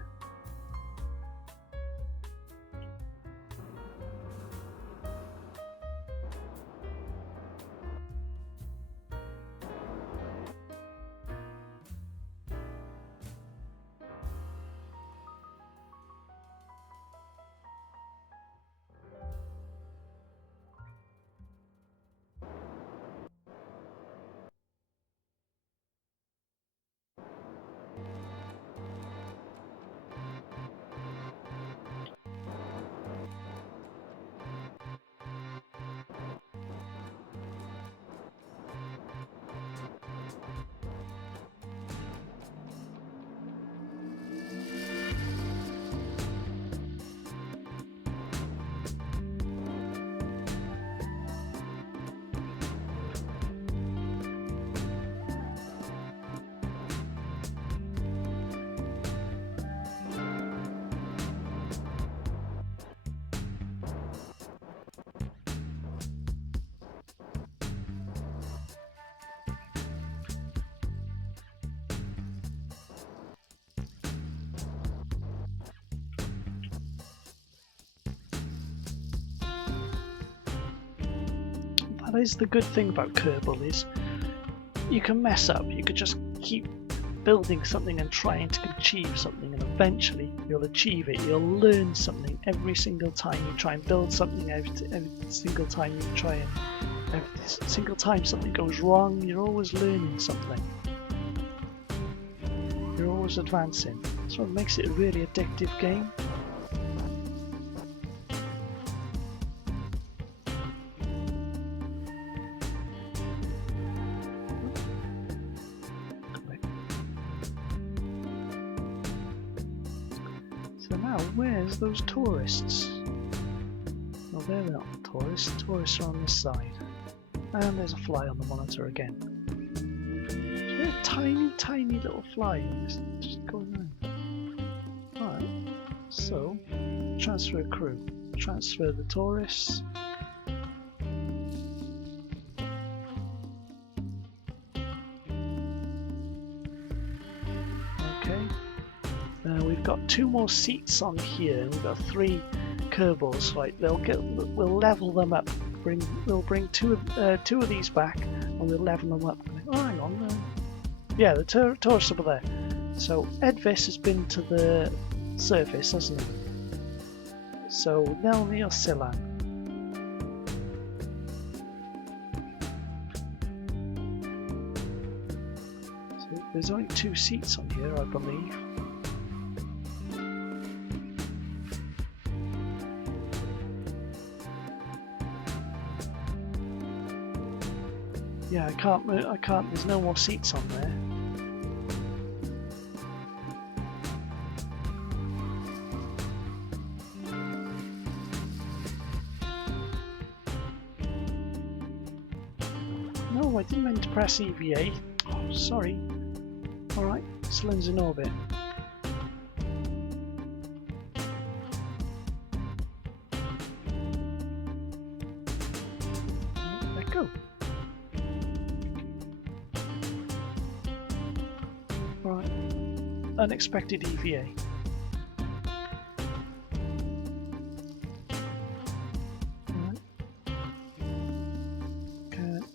That is the good thing about Kerbal, is you can mess up. You could just keep building something and trying to achieve something, and eventually you'll achieve it. You'll learn something every single time you try and build something. Every single time you try, and every single time something goes wrong, you're always learning something. You're always advancing. That's what makes it a really addictive game. Where's those tourists? Well, they're not tourists. Tourists are on this side. And there's a fly on the monitor again. There's a tiny, tiny little fly just going around. Alright, so transfer crew. Transfer the tourists. got 2 more seats on here. We've got 3 Kerbals. Right, we'll level them up. We'll bring two of these back, and we'll level them up. Oh, hang on. Yeah, the tourists are there. So Edvis has been to the surface, hasn't he? So Nelny or Silan? So there's only 2 seats on here, I believe. Yeah, I can't. There's no more seats on there. No, I didn't mean to press EVA. Oh, sorry. All right, Slin's in orbit. Let go. Right, unexpected EVA.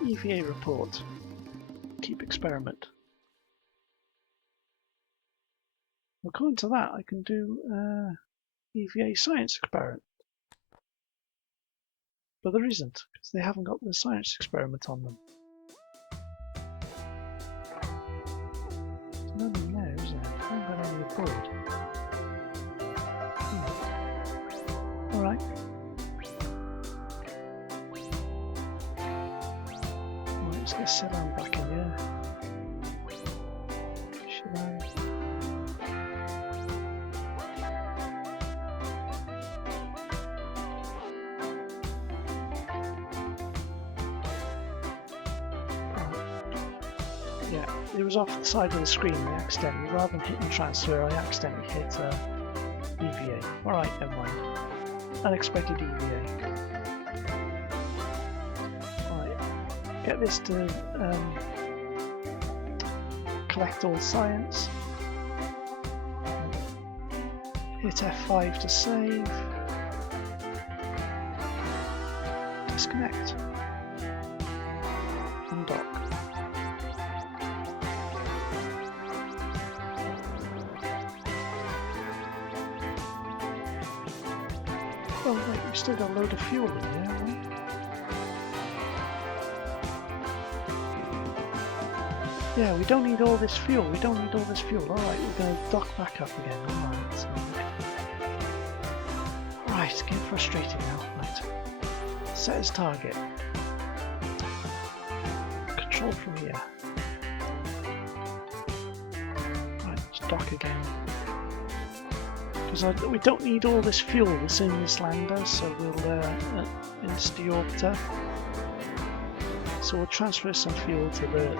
EVA report. Keep experiment. According to that, I can do EVA science experiment. But there isn't, because they haven't got the science experiment on them. There's nothing there, is there? I haven't got any aboard. Alright. Let's get Silan back in here. Silan. Yeah, it was off the side of the screen accidentally. Rather than hitting transfer, I accidentally hit EVA. Alright, never mind. Unexpected EVA. Get this to collect all science. Hit F5 to save. Disconnect. Undock. Oh wait, we still got a load of fuel in there, haven't we? Yeah, we don't need all this fuel. Alright, we're going to dock back up again. Alright, so. Right, it's getting frustrating now. Right. Set as target. Control from here. Right, let's dock again. Because we don't need all this fuel that's in this lander, so we'll into the orbiter. So we'll transfer some fuel to there.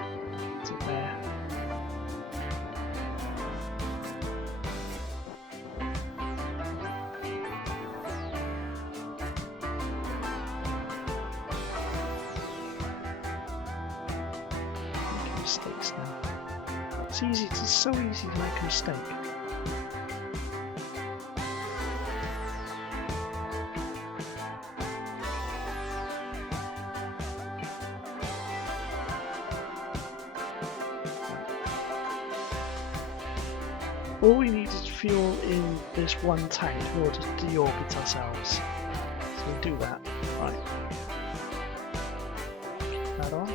Making mistakes now. It's so easy to make a mistake. All we need is fuel in this one tank in order to deorbit ourselves. So we'll do that. Right. That on.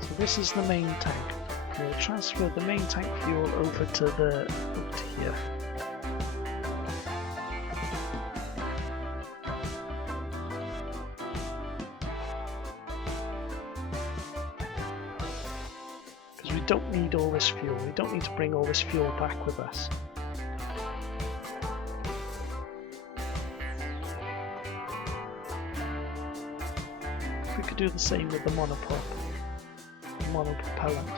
So this is the main tank. We'll transfer the main tank fuel over to here. We don't need all this fuel. We don't need to bring all this fuel back with us. If we could do the same with the monopropellant.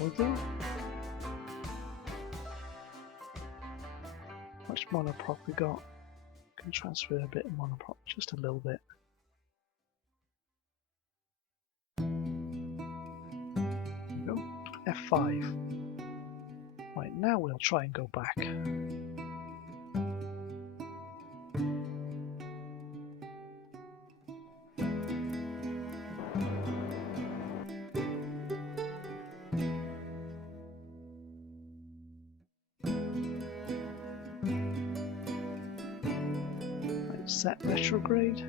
Will do. How much monoprop we got? Can transfer a bit of monoprop, just a little bit. There we go. F5. Right, now we'll try and go back. Set retrograde.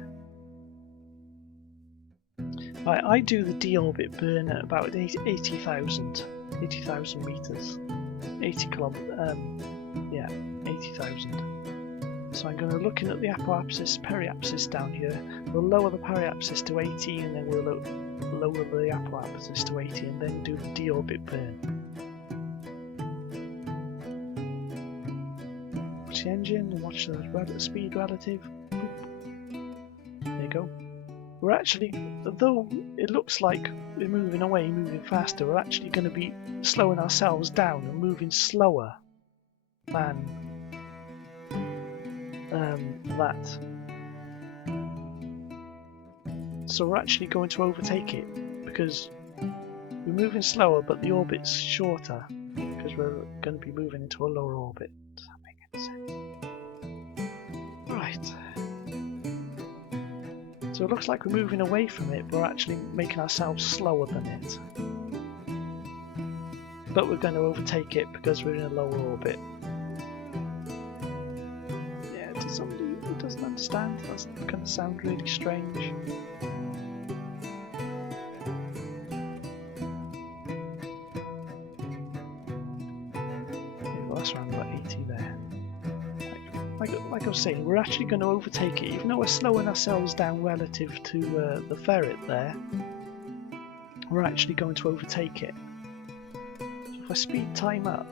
Right, I do the deorbit burn at about 80,000 meters. 80,000. So I'm going to look in at the apoapsis, periapsis down here. We'll lower the periapsis to 80 and then we'll lower the apoapsis to 80 and then do the deorbit burn. Watch the engine and watch the speed relative. There you go. We're actually, though it looks like we're moving away, moving faster, we're actually going to be slowing ourselves down and moving slower than that. So we're actually going to overtake it because we're moving slower but the orbit's shorter because we're going to be moving into a lower orbit. Does that make any sense? Right. So it looks like we're moving away from it, but we're actually making ourselves slower than it. But we're going to overtake it because we're in a lower orbit. Yeah, to somebody who doesn't understand, that's going to sound really strange. Okay, well, that's around about 80 there. Like I was saying, we're actually going to overtake it, even though we're slowing ourselves down relative to the ferret there. We're actually going to overtake it. So if I speed time up,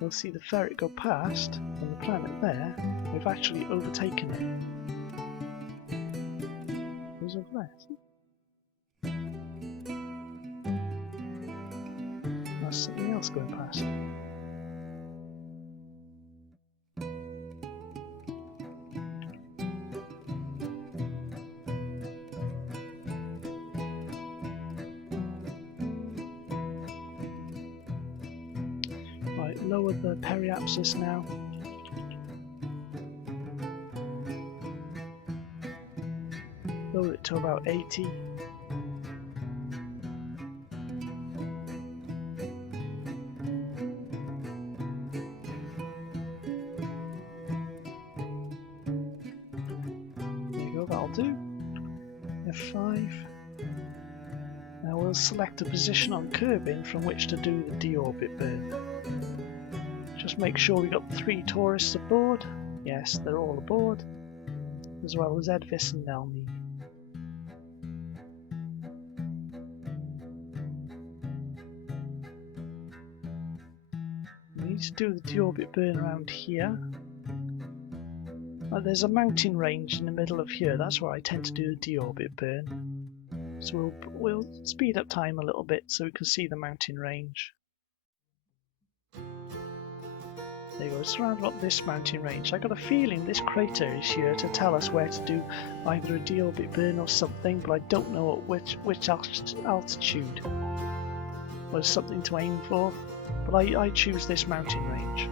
we'll see the ferret go past, and the planet there, we've actually overtaken it. It was over there, see? There's something else going past. Lower the periapsis now. Lower it to about 80. There you go, that'll do. F5. Now we'll select a position on Kerbin from which to do the deorbit burn. Just make sure we got the 3 tourists aboard. Yes, they're all aboard, as well as Edvis and Nelny. We need to do the deorbit burn around here. There's a mountain range in the middle of here. That's where I tend to do the deorbit burn. So we'll speed up time a little bit so we can see the mountain range. There you go, it's around about this mountain range. I got a feeling this crater is here to tell us where to do either a deorbit burn or something, but I don't know at which altitude. Well, there's something to aim for, but I choose this mountain range.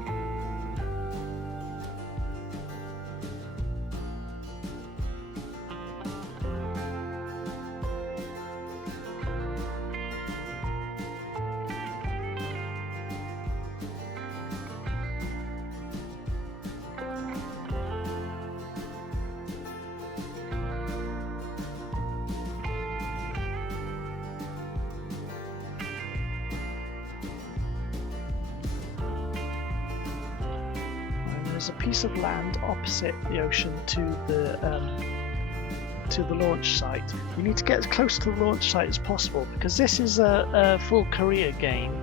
There's a piece of land opposite the ocean to the launch site. We need to get as close to the launch site as possible because this is a full career game.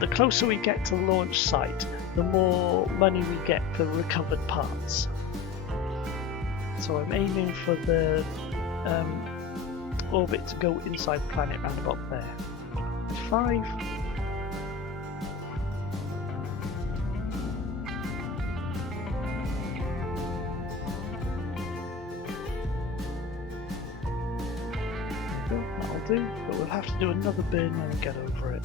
The closer we get to the launch site, the more money we get for recovered parts. So I'm aiming for the orbit to go inside the planet round about there. 5. That'll do, but we'll have to do another burn when we get over it.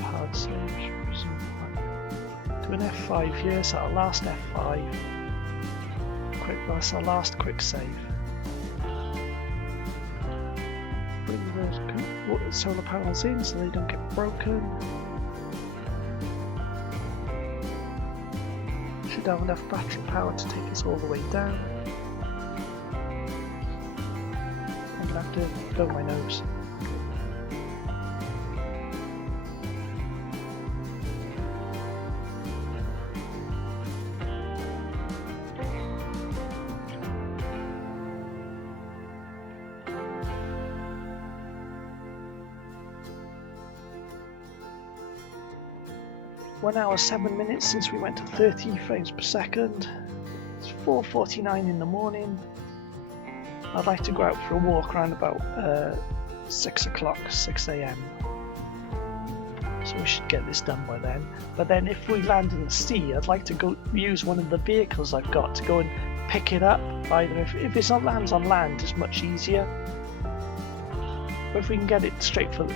Hard save, do an F5 here, so our last F5. That's our last quick save. Bring the solar panels in so they don't get broken. Should have enough battery power to take us all the way down. I'm gonna have to blow my nose. One hour 7 minutes since we went to 30 frames per second. It's 4:49 in the morning. I'd like to go out for a walk around about 6 o'clock, 6 AM. So we should get this done by then. But then if we land in the sea, I'd like to go use one of the vehicles I've got to go and pick it up. Either if it lands on land, it's much easier. But if we can get it straight for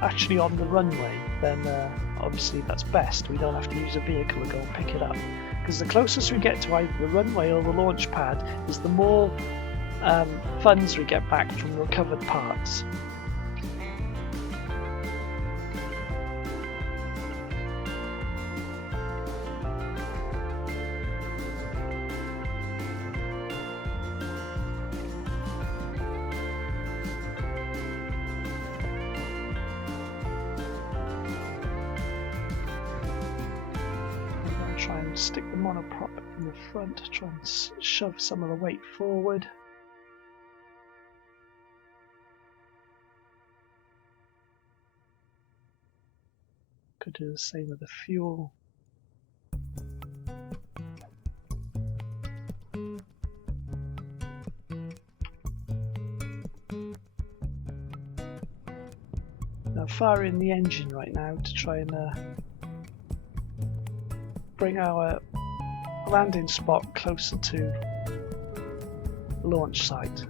actually on the runway, then obviously that's best. We don't have to use a vehicle to go and pick it up. Because the closest we get to either the runway or the launch pad is the more funds we get back from recovered parts. Try and stick the monoprop in the front to try and shove some of the weight forward. Could do the same with the fuel. Now firing the engine right now to try and bring our landing spot closer to launch site.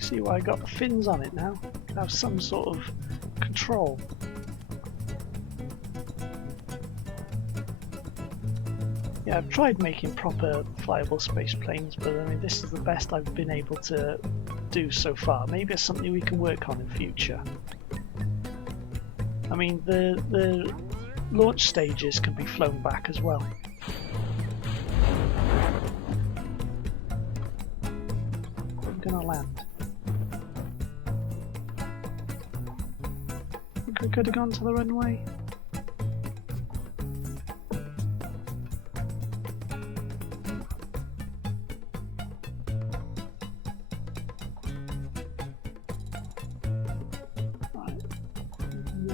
See why I got the fins on it now? Can have some sort of control. Yeah, I've tried making proper flyable space planes, but I mean this is the best I've been able to do so far. Maybe it's something we can work on in future. I mean, the launch stages can be flown back as well. I'm gonna land. Think we could have gone to the runway.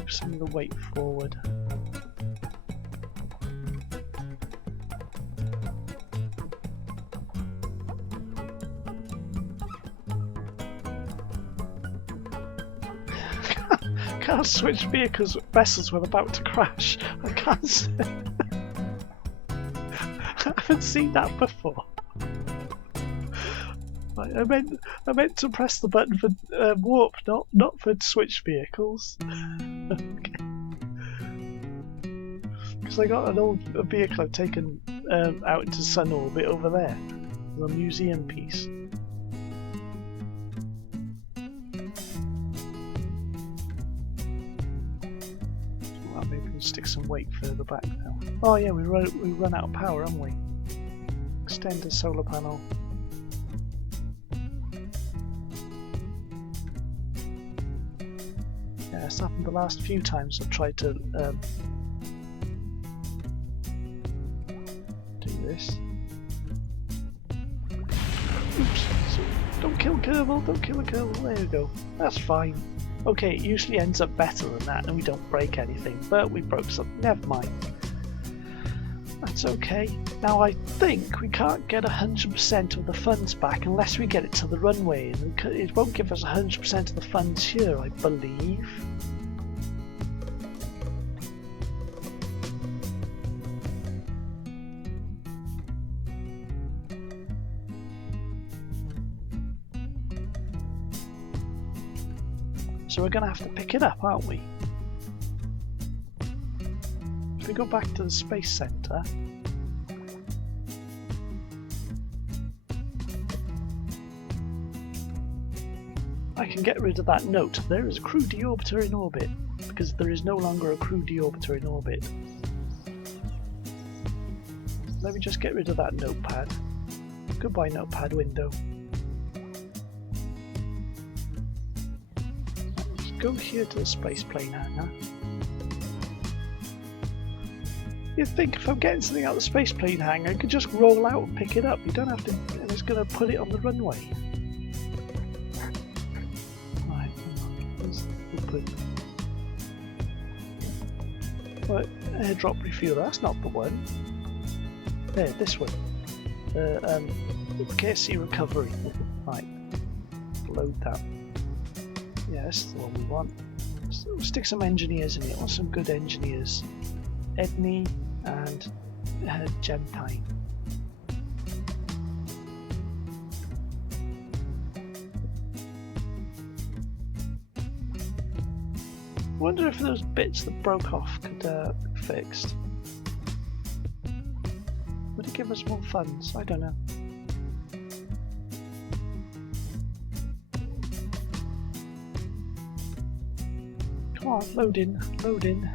Some of the weight forward. Can't switch vessels when about to crash. I can't see. I haven't seen that before. Right, I meant to press the button for warp, not for switch vehicles. Okay. Because I got an old vehicle I've taken out into sun orbit over there, the museum piece. Well, maybe we can stick some weight further back now. Oh yeah, we run out of power, haven't we? Extend the solar panel. Yeah, it's happened the last few times I've tried to do this. Oops, so don't kill Kerbal, don't kill a Kerbal, there we go. That's fine. Okay, it usually ends up better than that and we don't break anything, but we broke something, never mind. That's okay. Now I think we can't get 100% of the funds back unless we get it to the runway, and it won't give us 100% of the funds here, I believe. So we're going to have to pick it up, aren't we? If we go back to the Space Center, I can get rid of that note. There is a crew deorbiter in orbit, because there is no longer a crew deorbiter in orbit. Let me just get rid of that notepad. Goodbye, notepad window. Let's go here to the space plane hangar. You'd think if I'm getting something out of the space plane hangar, I could just roll out and pick it up. You don't have to, and it's going to put it on the runway. Right, let's open. Right, airdrop refueler, that's not the one. There, this one. KSC recovery. Right, load that. Yeah, this is the one we want. So we'll stick some engineers in it. I want some good engineers. Edney and Gentine. I wonder if those bits that broke off could be fixed. Would it give us more funds? I don't know. Come on, load in, load in.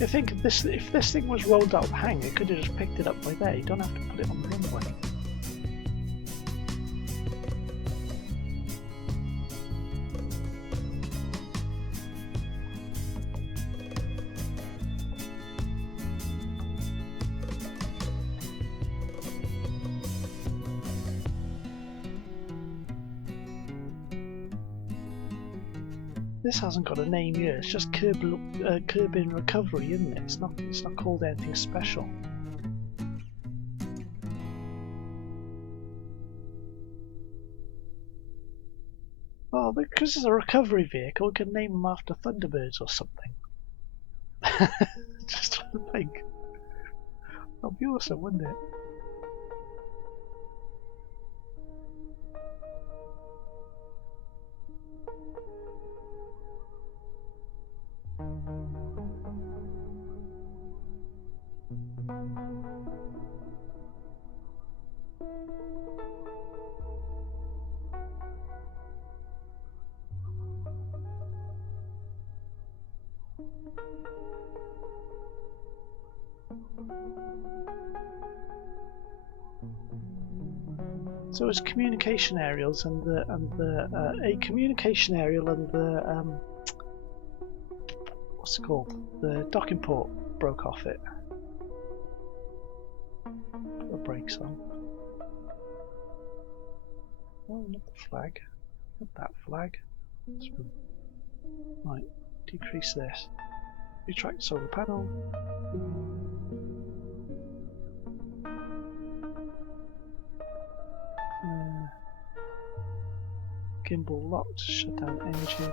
I think if this thing was rolled out hang, it could have just picked it up by there. You don't have to put it on the runway. This hasn't got a name yet. It's just Kerbal Recovery, isn't it? It's not called anything special. Oh, because it's a recovery vehicle, we can name them after Thunderbirds or something. Just trying to think. That'd be awesome, wouldn't it? So it's communication aerials and a communication aerial and the what's it called? The docking port broke off it. Put the brakes on. Oh, not the flag. Not that flag. Right, decrease this. Retract solar panel. Gimbal locked, shut down engine.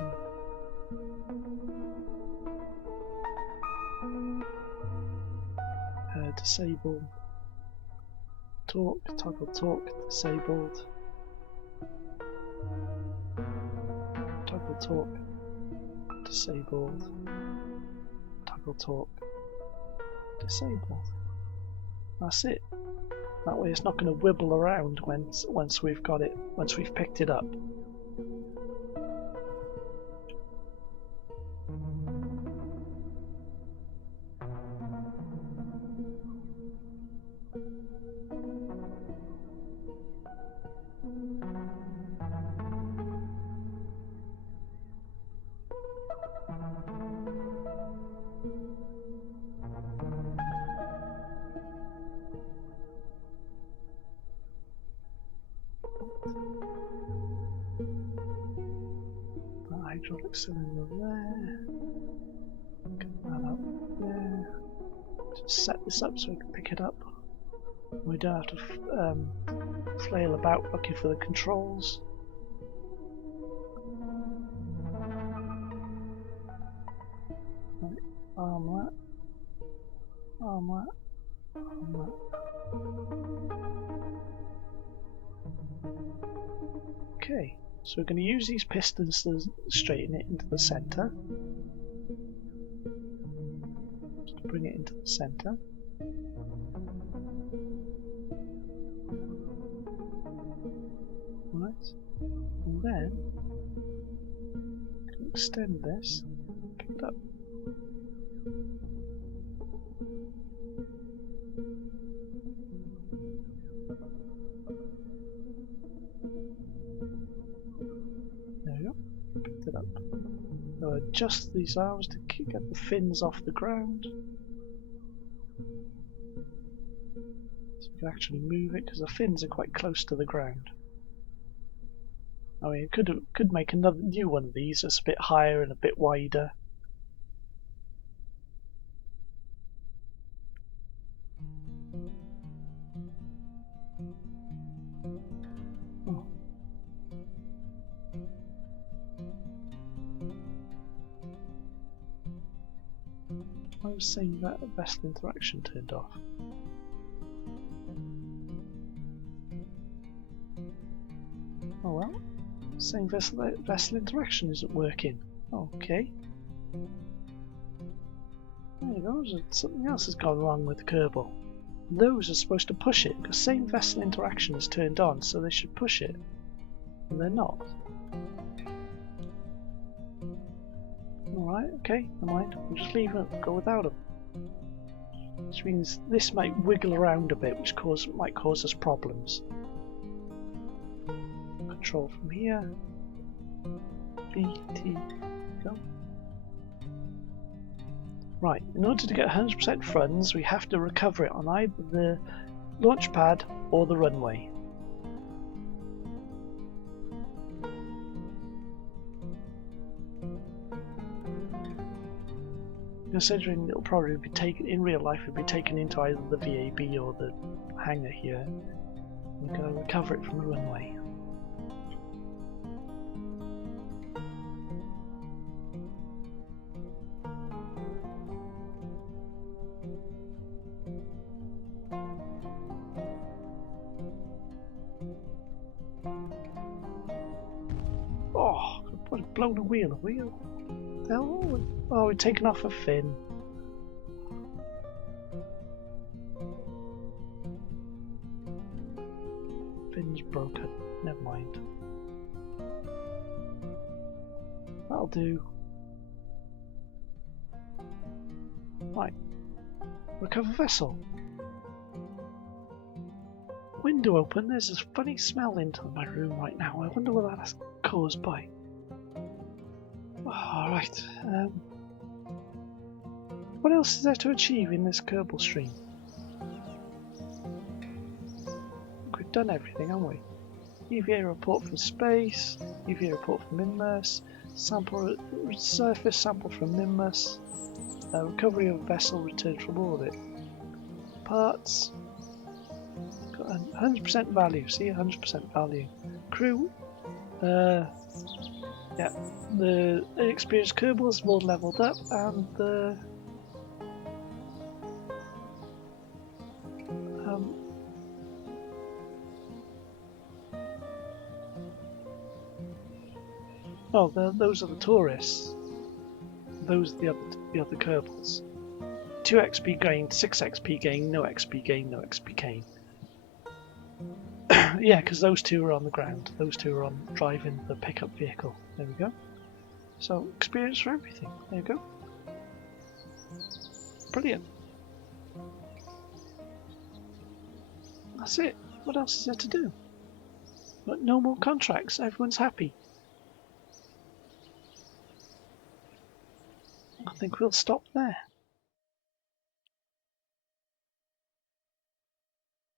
Disable. Torque, toggle torque, disabled. Toggle torque, disabled. Toggle torque, disabled. That's it. That way it's not going to wibble around once we've got it, once we've picked it up. Hydraulic cylinder there. Get that up there. Just set this up so we can pick it up. We don't have to flail about looking for the controls. Right. Arm that. Arm that. Arm that. Okay. So we're going to use these pistons to straighten it into the centre. Just bring it into the centre. Right. And then extend this, pick it up. It up. So adjust these arms to get the fins off the ground. So we can actually move it because the fins are quite close to the ground. I mean, could make another new one of these that's a bit higher and a bit wider. I was saying that vessel interaction turned off. Oh well, saying vessel interaction isn't working. Okay. There you go, something else has gone wrong with the Kerbal. Those are supposed to push it, because same vessel interaction is turned on, so they should push it. And they're not. Alright, okay, never mind. We'll just leave it, go without them. Which means this might wiggle around a bit, which might cause us problems. Control from here. B, T, go. Right, in order to get 100% funds, we have to recover it on either the launch pad or the runway. Considering it'll probably be taken in real life, it'll be taken into either the VAB or the hangar here. We're going to recover it from the runway. Oh, I've blown a wheel. Oh, we've taken off a fin. Fin's broken. Never mind. That'll do. Right. Recover vessel. window open. There's a funny smell into my room right now. I wonder what that's caused by. Alright. What else is there to achieve in this Kerbal stream? We've done everything, haven't we? EVA report from space, EVA report from Minmus, sample surface sample from Minmus, recovery of vessel returned from orbit. Parts, got 100% value, see 100% value. Crew, yeah, the inexperienced Kerbals have all leveled up, and the oh, those are the tourists. Those are the other Kerbals. 2 XP gain, 6 XP gain, no XP gain, no XP gain. Yeah, because those two are on the ground. Those two are on driving the pickup vehicle. There we go. So, experience for everything. There you go. Brilliant. That's it. What else is there to do? But no more contracts. Everyone's happy. I think we'll stop there.